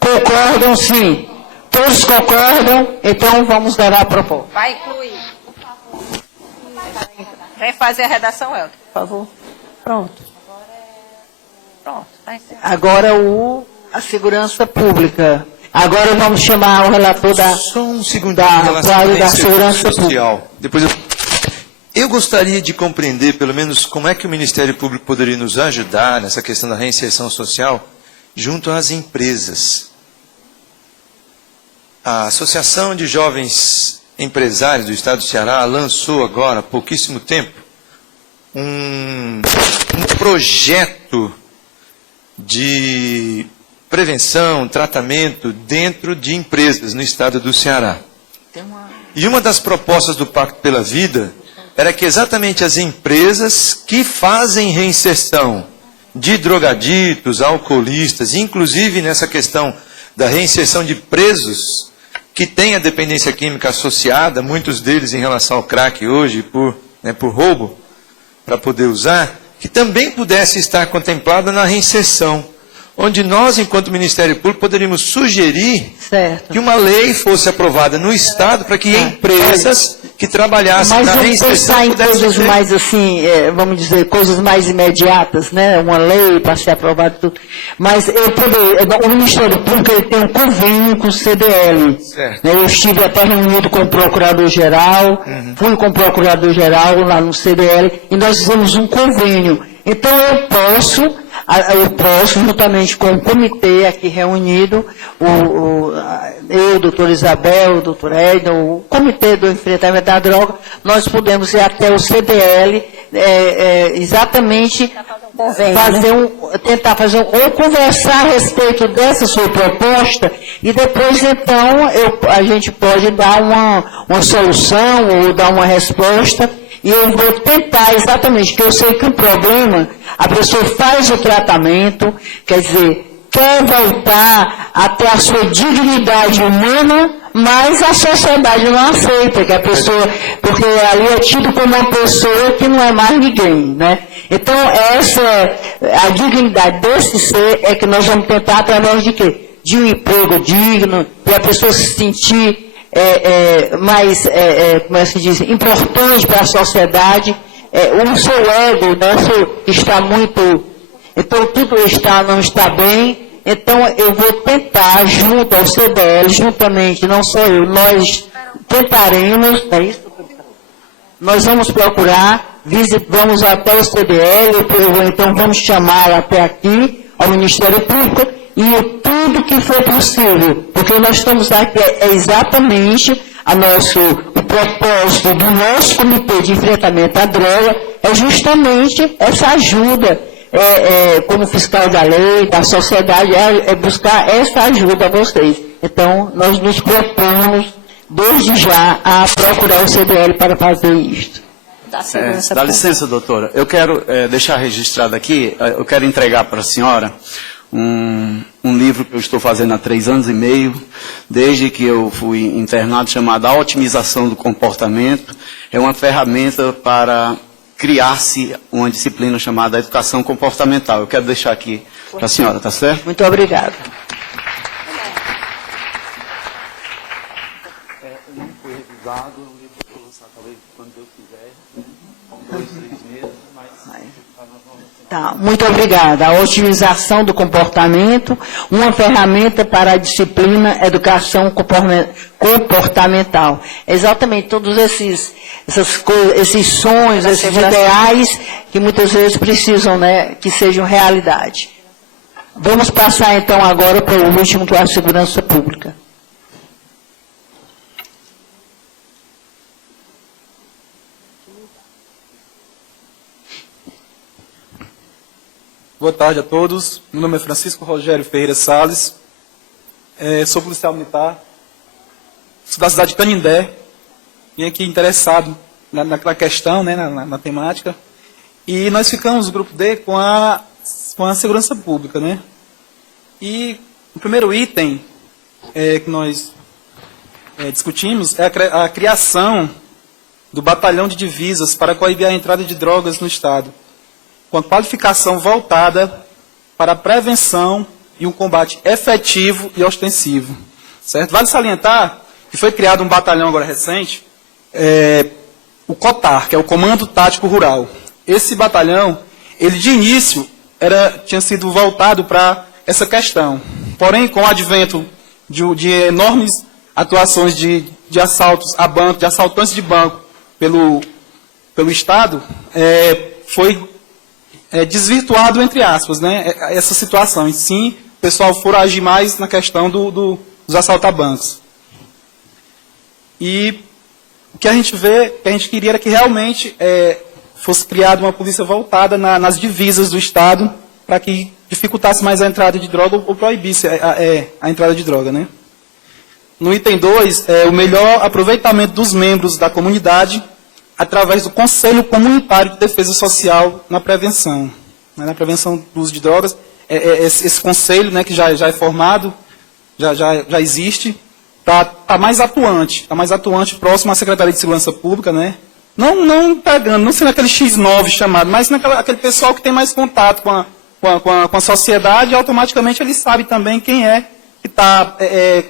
Concordam, sim. Todos concordam, então vamos dar a proposta. Vai incluir. Vem fazer a redação, Helder, por favor. Pronto. Pronto, tá encerrado. Agora a segurança pública. Agora vamos chamar o relator Só um segundo da segurança pública. Depois eu gostaria de compreender, pelo menos, como é que o Ministério Público poderia nos ajudar nessa questão da reinserção social junto às empresas. A Associação de Jovens Empresários do Estado do Ceará lançou agora, há pouquíssimo tempo, um projeto de prevenção, tratamento dentro de empresas no Estado do Ceará. E uma das propostas do Pacto pela Vida era que exatamente as empresas que fazem reinserção de drogaditos, alcoolistas, inclusive nessa questão da reinserção de presos que têm a dependência química associada, muitos deles em relação ao crack hoje, por roubo, para poder usar, que também pudesse estar contemplada na reinserção, onde nós, enquanto Ministério Público, poderíamos sugerir que uma lei fosse aprovada no Estado para que empresas que trabalhassem na reinserção pudessem... Mas vamos pensar em coisas mais assim, vamos dizer, coisas mais imediatas, né? Uma lei para ser aprovada e tudo. Mas o Ministério Público ele tem um convênio com o CDL. Eu estive até reunido com o Procurador-Geral, fui com o Procurador-Geral lá no CDL, e nós fizemos um convênio. Então eu posso, juntamente com o comitê aqui reunido, eu, o doutor Isabel, o doutor Edson, o comitê do enfrentamento da droga, nós podemos ir até o CDL, exatamente tentar fazer ou conversar a respeito dessa sua proposta, e depois então a gente pode dar uma solução ou dar uma resposta. E eu vou tentar exatamente, porque eu sei que o problema, a pessoa faz o tratamento, quer dizer, quer voltar até a sua dignidade humana, mas a sociedade não aceita, que a pessoa, porque ali é tido como uma pessoa que não é mais ninguém, né? Então, a dignidade desse ser é que nós vamos tentar através de quê? De um emprego digno, de a pessoa se sentir mais, como é que se diz, importante para a sociedade, o seu ego, né, está muito, então tudo não está bem, então eu vou tentar, junto ao CDL, juntamente, não só eu, nós tentaremos, é isso? Nós vamos procurar, vamos até o CDL, então vamos chamar até aqui, ao Ministério Público, e tudo que for possível, porque nós estamos aqui, exatamente o propósito do nosso Comitê de Enfrentamento à Droga, é justamente essa ajuda, como fiscal da lei, da sociedade, é buscar essa ajuda a vocês. Então, nós nos propomos, desde já, a procurar o CDL para fazer isto. Dá licença, doutora. Eu quero deixar registrado aqui, eu quero entregar para a senhora um livro que eu estou fazendo há 3 anos e meio, desde que eu fui internado, chamado A Otimização do Comportamento. É uma ferramenta para criar-se uma disciplina chamada Educação Comportamental. Eu quero deixar aqui para a senhora, tá certo? Muito obrigada. Não foi revisado, o livro que eu vou lançar talvez quando Deus quiser, 2, 3 meses, mas... Tá, muito obrigada. A otimização do comportamento, uma ferramenta para a disciplina Educação Comportamental. Exatamente, todos esses sonhos, esses ideais que muitas vezes precisam, né, que sejam realidade. Vamos passar então agora para o último, que é a segurança pública. Boa tarde a todos. Meu nome é Francisco Rogério Ferreira Salles. Sou policial militar. Sou da cidade de Canindé. Vim aqui interessado na questão, né, na temática. E nós ficamos, o grupo D, com a segurança pública, né? E o primeiro item que nós discutimos é a criação do batalhão de divisas para coibir a entrada de drogas no Estado, com a qualificação voltada para a prevenção e um combate efetivo e ostensivo. Certo? Vale salientar que foi criado um batalhão agora recente, o COTAR, que é o Comando Tático Rural. Esse batalhão, ele de início tinha sido voltado para essa questão. Porém, com o advento de enormes atuações de assaltos a banco, de assaltantes de banco pelo Estado, foi desvirtuado, entre aspas, né, essa situação. E sim, o pessoal for agir mais na questão dos assaltabancos. E o que a gente vê, que a gente queria era que realmente fosse criada uma polícia voltada nas divisas do Estado, para que dificultasse mais a entrada de droga ou proibisse a entrada de droga, né? No item 2, o melhor aproveitamento dos membros da comunidade através do Conselho Comunitário de Defesa Social na prevenção. Né, na prevenção do uso de drogas. Esse conselho, né, que já é formado, já existe, está mais atuante, próximo à Secretaria de Segurança Pública, né? Não pegando, não sendo aquele X9 chamado, mas aquele pessoal que tem mais contato com a sociedade, automaticamente ele sabe também quem que está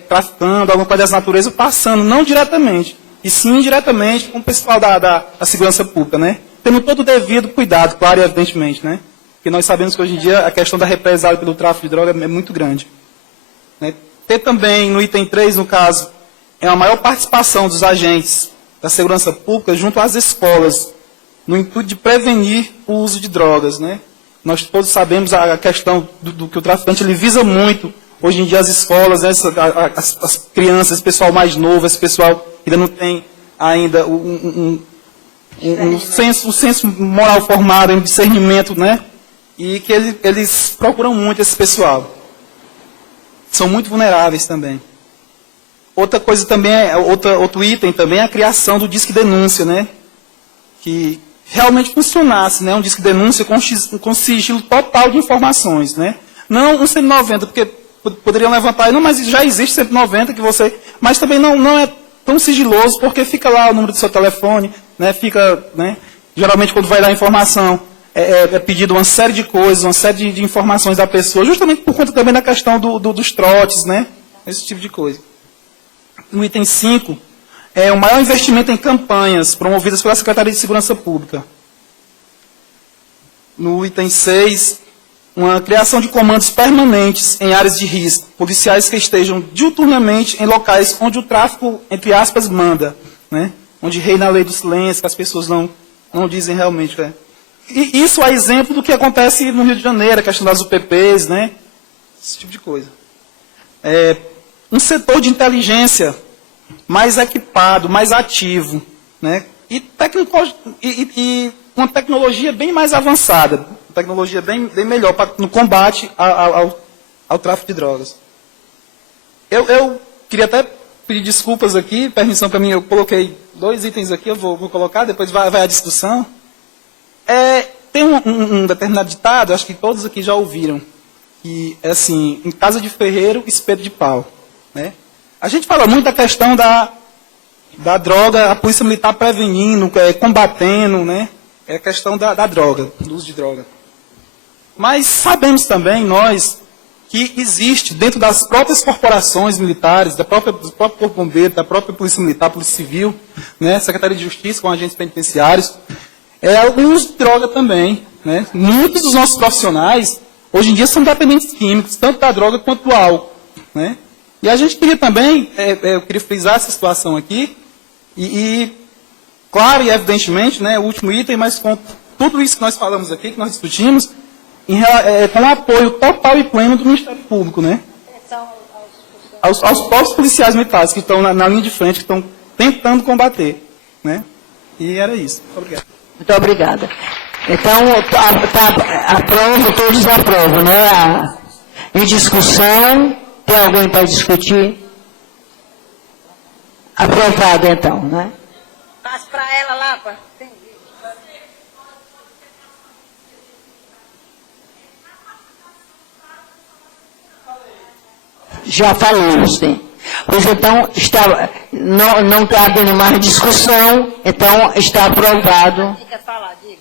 traficando, alguma coisa dessa natureza, passando, não diretamente, e sim indiretamente com o pessoal da segurança pública, né? Tendo todo o devido cuidado, claro e evidentemente, né? Porque nós sabemos que hoje em dia a questão da represália pelo tráfico de droga é muito grande. Né? Ter também, no item 3, no caso, uma maior participação dos agentes da segurança pública junto às escolas, no intuito de prevenir o uso de drogas, né? Nós todos sabemos a questão do que o traficante ele visa muito. Hoje em dia as escolas, né, as crianças, esse pessoal mais novo, esse pessoal que ainda não tem ainda um senso moral formado, um discernimento, né? E que eles procuram muito esse pessoal. São muito vulneráveis também. Outra coisa também, outro item também é a criação do Disque Denúncia, né? Que realmente funcionasse, né? Um Disque Denúncia com sigilo total de informações, né? Não um 190, porque poderiam levantar, não, mas já existe 190 que você... Mas também não é tão sigiloso, porque fica lá o número do seu telefone, né? Fica, né? Geralmente quando vai dar informação, é pedido uma série de coisas, uma série de informações da pessoa, justamente por conta também da questão dos trotes, né? Esse tipo de coisa. No item 5, o maior investimento em campanhas promovidas pela Secretaria de Segurança Pública. No item 6, uma criação de comandos permanentes em áreas de risco, policiais que estejam diuturnamente em locais onde o tráfico, entre aspas, manda, né? Onde reina a lei do silêncio, que as pessoas não dizem realmente. Né? E isso é exemplo do que acontece no Rio de Janeiro, a questão das UPPs, né? Esse tipo de coisa. Um setor de inteligência mais equipado, mais ativo, né? E uma tecnologia bem mais avançada, tecnologia bem melhor no combate ao tráfico de drogas. Eu queria até pedir desculpas aqui, permissão para mim, eu coloquei 2 itens aqui, eu vou colocar, depois vai a discussão. Tem um determinado ditado, acho que todos aqui já ouviram, que é assim, em casa de ferreiro, espeto de pau. Né? A gente fala muito da questão da droga, a polícia militar prevenindo, combatendo, né? É a questão da droga, do uso de droga. Mas sabemos também, nós, que existe dentro das próprias corporações militares, do próprio Corpo Bombeiro, da própria Polícia Militar, Polícia Civil, né? Secretaria de Justiça com agentes penitenciários, o uso de droga também. Né? Muitos dos nossos profissionais, hoje em dia, são dependentes químicos, tanto da droga quanto do álcool. Né? E a gente queria também, eu queria frisar essa situação aqui, claro e evidentemente, né, o último item, mas com tudo isso que nós falamos aqui, que nós discutimos, com o apoio total e pleno do Ministério Público, né? Aos próprios policiais militares que estão na linha de frente, que estão tentando combater. Né? E era isso. Obrigado. Muito obrigada. Então, aprovo, todos aprovam, né? Em discussão, tem alguém para discutir? Aprovado, então, né? Passa para ela lá, pá. Já falamos, sim. Pois então, não está havendo mais discussão, então está aprovado. Quer falar, diga.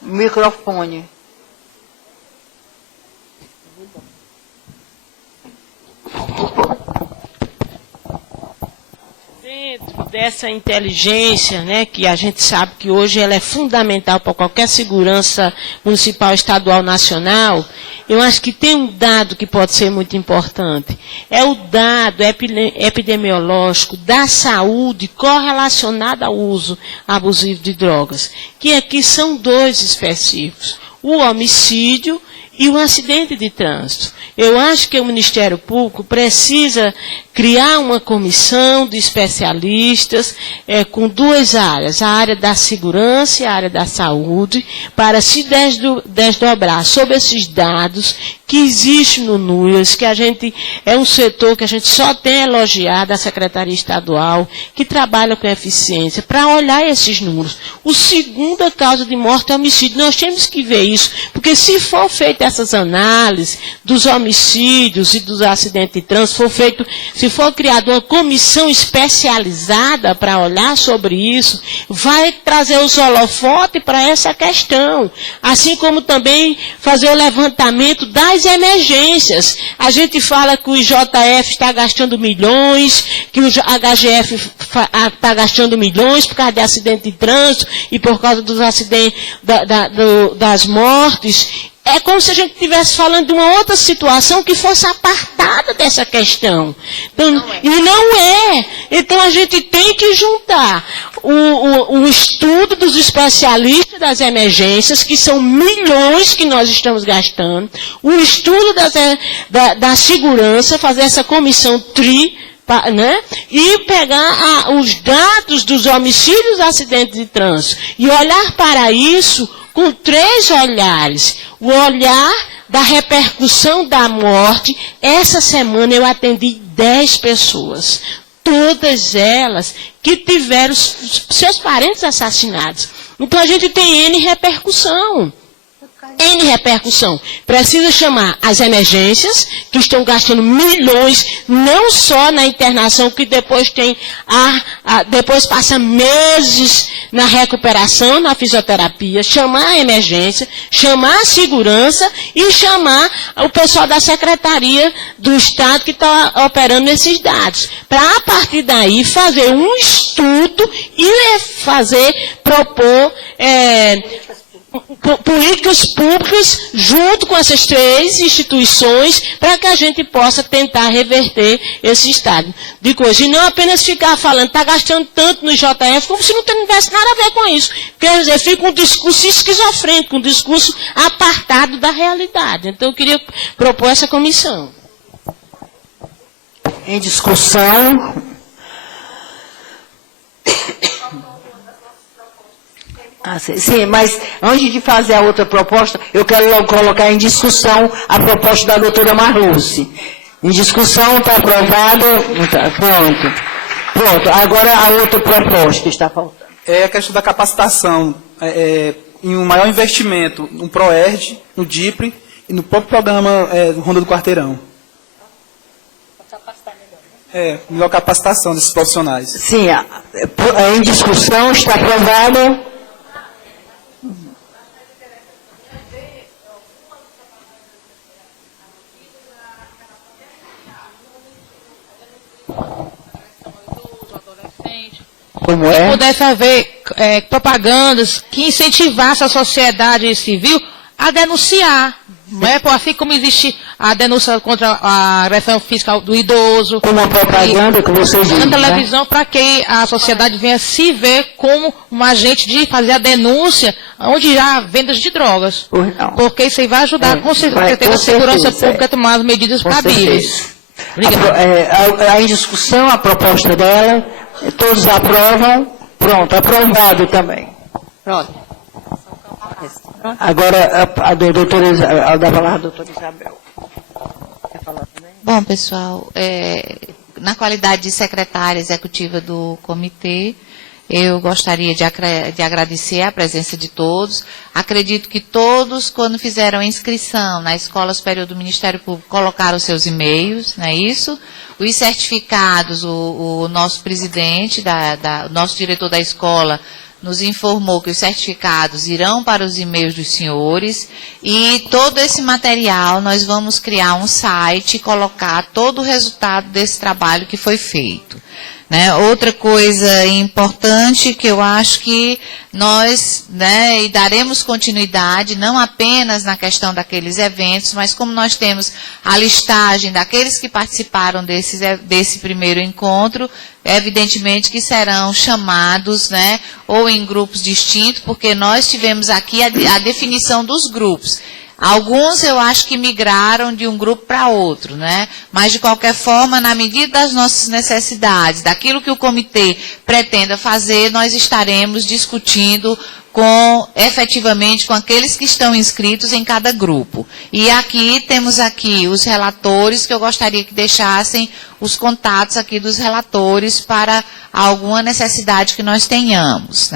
Microfone. Dentro dessa inteligência, né, que a gente sabe que hoje ela é fundamental para qualquer segurança municipal, estadual, nacional, eu acho que tem um dado que pode ser muito importante. É o dado epidemiológico da saúde correlacionado ao uso abusivo de drogas, que aqui são dois específicos: o homicídio e o acidente de trânsito. Eu acho que o Ministério Público precisa criar uma comissão de especialistas com duas áreas, a área da segurança e a área da saúde, para se desdobrar sobre esses dados que existem no NUAS, que é um setor que a gente só tem elogiado, a Secretaria Estadual, que trabalha com eficiência, para olhar esses números. O segundo causa de morte é homicídio. Nós temos que ver isso, porque se for feita essas análises dos homicídios e dos acidentes de trânsito, se for criada uma comissão especializada para olhar sobre isso, vai trazer os holofotes para essa questão. Assim como também fazer o levantamento das emergências. A gente fala que o IJF está gastando milhões, que o HGF está gastando milhões por causa de acidente de trânsito e por causa dos acidentes, das mortes. É como se a gente estivesse falando de uma outra situação que fosse apartada dessa questão. Então, e não é. Então a gente tem que juntar o estudo dos especialistas das emergências, que são milhões que nós estamos gastando, o estudo da segurança, fazer essa comissão né? E pegar os dados dos homicídios e acidentes de trânsito e olhar para isso com 3 olhares. O olhar da repercussão da morte. Essa semana eu atendi 10 pessoas. Todas elas que tiveram seus parentes assassinados. Então a gente tem N repercussão. N repercussão. Precisa chamar as emergências, que estão gastando milhões, não só na internação, que depois tem depois passa meses na recuperação, na fisioterapia, chamar a emergência, chamar a segurança e chamar o pessoal da Secretaria do Estado que está operando esses dados. Para, a partir daí, fazer um estudo e propor políticas públicas junto com essas 3 instituições para que a gente possa tentar reverter esse estado de coisa. E não apenas ficar falando, está gastando tanto no IJF, como se não tivesse nada a ver com isso. Quer dizer, fica um discurso esquizofrênico, um discurso apartado da realidade. Então eu queria propor essa comissão. Em discussão. Sim, mas antes de fazer a outra proposta, eu quero logo colocar em discussão a proposta da doutora Marluce. Em discussão, está aprovada. Tá, pronto. Agora a outra proposta está faltando. É a questão da capacitação, em um maior investimento no PROERD, no DIPRE e no próprio programa Ronda do Quarteirão. Melhor capacitação desses profissionais. Sim, em discussão, está aprovada. Como é? Se pudesse haver propagandas que incentivassem a sociedade civil a denunciar, não é? Assim como existe a denúncia contra a agressão fiscal do idoso. Como a propaganda que vocês dizem, na televisão, para que a sociedade venha se ver como um agente de fazer a denúncia onde há vendas de drogas. Porque isso aí vai ajudar com certeza a segurança pública a tomar as medidas cabíveis. Em discussão, a proposta dela, Todos aprovam? Pronto, aprovado também. Pronto. Agora, a da palavra a doutora Isabel. Quer falar também? Bom, pessoal, na qualidade de secretária executiva do comitê, eu gostaria de agradecer a presença de todos. Acredito que todos, quando fizeram a inscrição na Escola Superior do Ministério Público, colocaram seus e-mails, não é isso? Os certificados, o nosso presidente, o nosso diretor da escola, nos informou que os certificados irão para os e-mails dos senhores e todo esse material nós vamos criar um site e colocar todo o resultado desse trabalho que foi feito. Né? Outra coisa importante que eu acho que nós e daremos continuidade, não apenas na questão daqueles eventos, mas como nós temos a listagem daqueles que participaram desse primeiro encontro, evidentemente que serão chamados, ou em grupos distintos, porque nós tivemos aqui a definição dos grupos. Alguns eu acho que migraram de um grupo para outro, mas de qualquer forma, na medida das nossas necessidades, daquilo que o comitê pretenda fazer, nós estaremos discutindo efetivamente com aqueles que estão inscritos em cada grupo. E temos aqui os relatores, que eu gostaria que deixassem os contatos aqui dos relatores para alguma necessidade que nós tenhamos.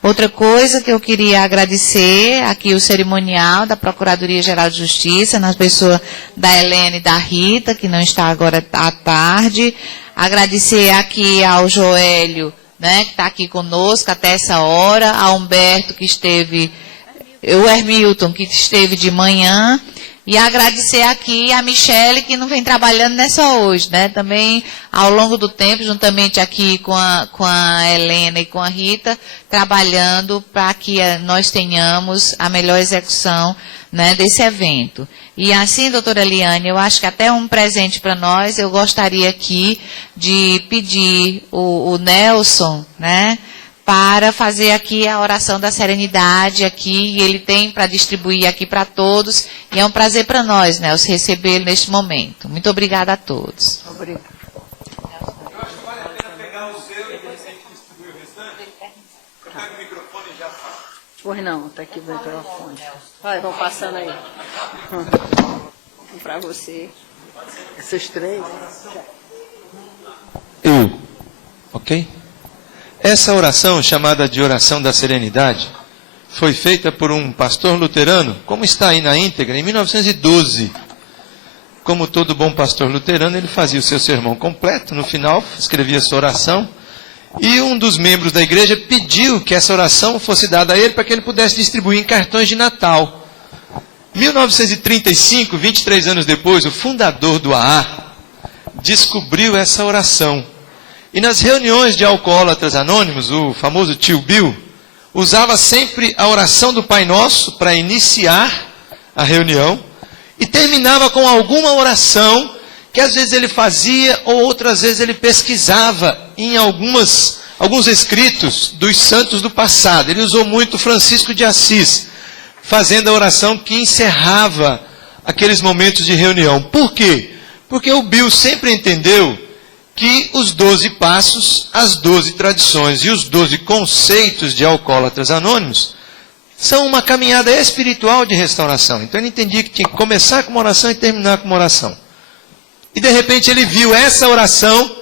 Outra coisa que eu queria agradecer, aqui o cerimonial da Procuradoria-Geral de Justiça, na pessoa da Helena e da Rita, que não está agora à tarde. Agradecer aqui ao Joélio, que está aqui conosco até essa hora, a Humberto, que esteve, o Hermilton, que esteve de manhã, e agradecer aqui a Michele, que não vem trabalhando nessa hoje, também ao longo do tempo, juntamente aqui com a Helena e com a Rita, trabalhando para que nós tenhamos a melhor execução desse evento. E assim, doutora Eliane, eu acho que até um presente para nós, eu gostaria aqui de pedir o Nelson, para fazer aqui a oração da serenidade aqui, e ele tem para distribuir aqui para todos, e é um prazer para nós, Nelson, recebê-lo neste momento. Muito obrigada a todos. Obrigada. Pois não, está aqui o microfone. Vai, vão passando aí. Para você. Esses três. Ok? Essa oração, chamada de oração da serenidade, foi feita por um pastor luterano, como está aí na íntegra, em 1912. Como todo bom pastor luterano, ele fazia o seu sermão completo, no final escrevia sua oração, e um dos membros da igreja pediu que essa oração fosse dada a ele para que ele pudesse distribuir em cartões de Natal. 1935, 23 anos depois, o fundador do AA descobriu essa oração. E nas reuniões de alcoólatras anônimos, o famoso tio Bill usava sempre a oração do Pai Nosso para iniciar a reunião e terminava com alguma oração que às vezes ele fazia ou outras vezes ele pesquisava em alguns escritos dos santos do passado. Ele usou muito Francisco de Assis, fazendo a oração que encerrava aqueles momentos de reunião. Por quê? Porque o Bill sempre entendeu que os 12 passos, as 12 tradições e os 12 conceitos de alcoólatras anônimos são uma caminhada espiritual de restauração. Então ele entendia que tinha que começar com uma oração e terminar com uma oração. E de repente ele viu essa oração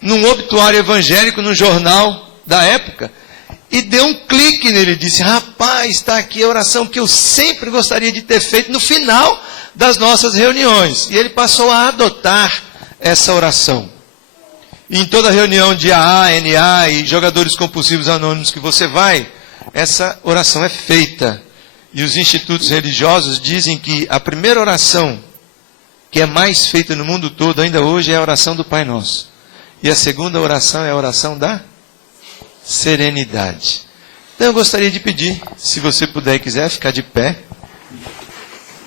num obituário evangélico, no jornal da época, e deu um clique nele e disse: rapaz, está aqui a oração que eu sempre gostaria de ter feito no final das nossas reuniões. E ele passou a adotar essa oração. E em toda reunião de AA, NA e jogadores compulsivos anônimos que você vai, essa oração é feita. E os institutos religiosos dizem que a primeira oração que é mais feita no mundo todo ainda hoje é a oração do Pai Nosso. E a segunda oração é a oração da serenidade. Então eu gostaria de pedir, se você puder e quiser, ficar de pé.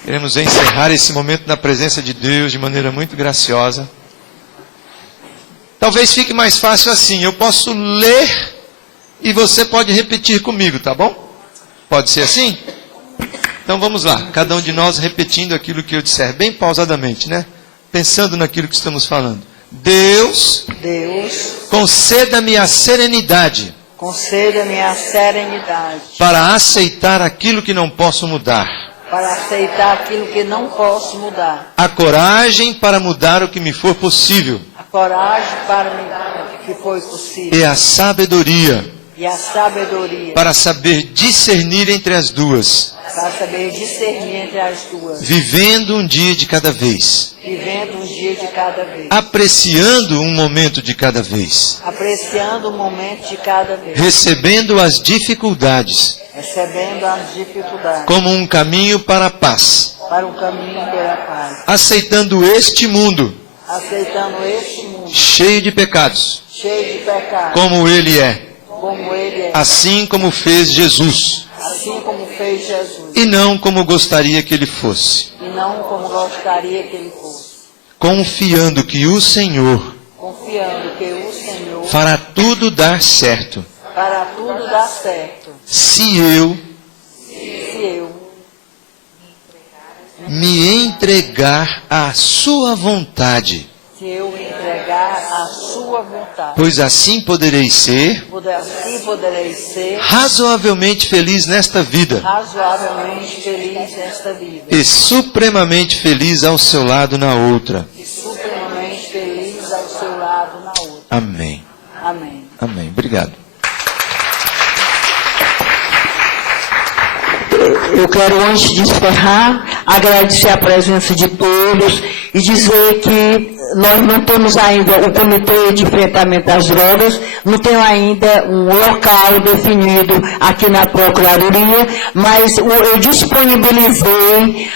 Queremos encerrar esse momento na presença de Deus de maneira muito graciosa. Talvez fique mais fácil assim, eu posso ler e você pode repetir comigo, tá bom? Pode ser assim? Então vamos lá, cada um de nós repetindo aquilo que eu disser, bem pausadamente, pensando naquilo que estamos falando. Deus, conceda-me a serenidade conceda-me a serenidade para aceitar aquilo que não posso mudar, para aceitar aquilo que não posso mudar, a coragem para mudar o que me for possível, a coragem para mudar o que foi possível e a sabedoria e a sabedoria para saber discernir entre as duas, para saber discernir entre as duas, vivendo um dia de cada vez, vivendo um dia de cada vez, apreciando um momento de cada vez, apreciando o momento de cada vez, recebendo as dificuldades recebendo as dificuldades como um caminho para a paz, para o caminho pela paz, aceitando este mundo aceitando este mundo cheio de pecados, cheio de pecados, como ele é, como ele é, assim como fez Jesus, assim como fez Jesus, e não como gostaria que ele fosse, e não como gostaria que ele fosse, confiando que o Senhor confiando que o Senhor fará tudo dar certo, para tudo dar certo, se eu se eu me entregar à sua vontade, se eu entregar a sua vontade, pois assim poderei ser assim poderei ser razoavelmente feliz nesta vida razoavelmente feliz nesta vida e supremamente feliz ao seu lado na outra. e supremamente feliz ao seu lado na outra. Amém. Amém. Amém. Obrigado. Eu quero, antes de encerrar, agradecer a presença de todos e dizer que nós não temos ainda o Comitê de Enfrentamento às Drogas, não tem ainda um local definido aqui na Procuradoria, mas eu disponibilizei,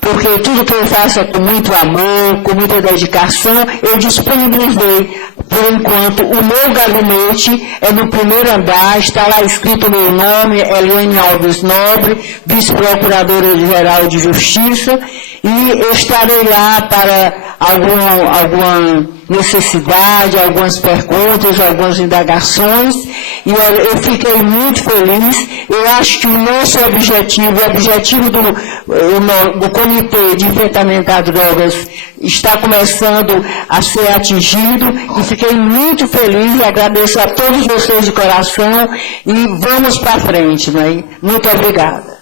porque tudo que eu faço é com muito amor, com muita dedicação, eu disponibilizei, por enquanto, o meu gabinete é no primeiro andar, está lá escrito o meu nome, Eliane Alves Nobre, Vice-Procuradora-Geral de Justiça, e eu estarei lá para alguma necessidade, algumas perguntas, algumas indagações, e eu fiquei muito feliz. Eu acho que o nosso objetivo, o objetivo do Comitê de Enfrentamento às Drogas está começando a ser atingido, e fiquei muito feliz e agradeço a todos vocês de coração, e vamos para frente, né? Muito obrigada.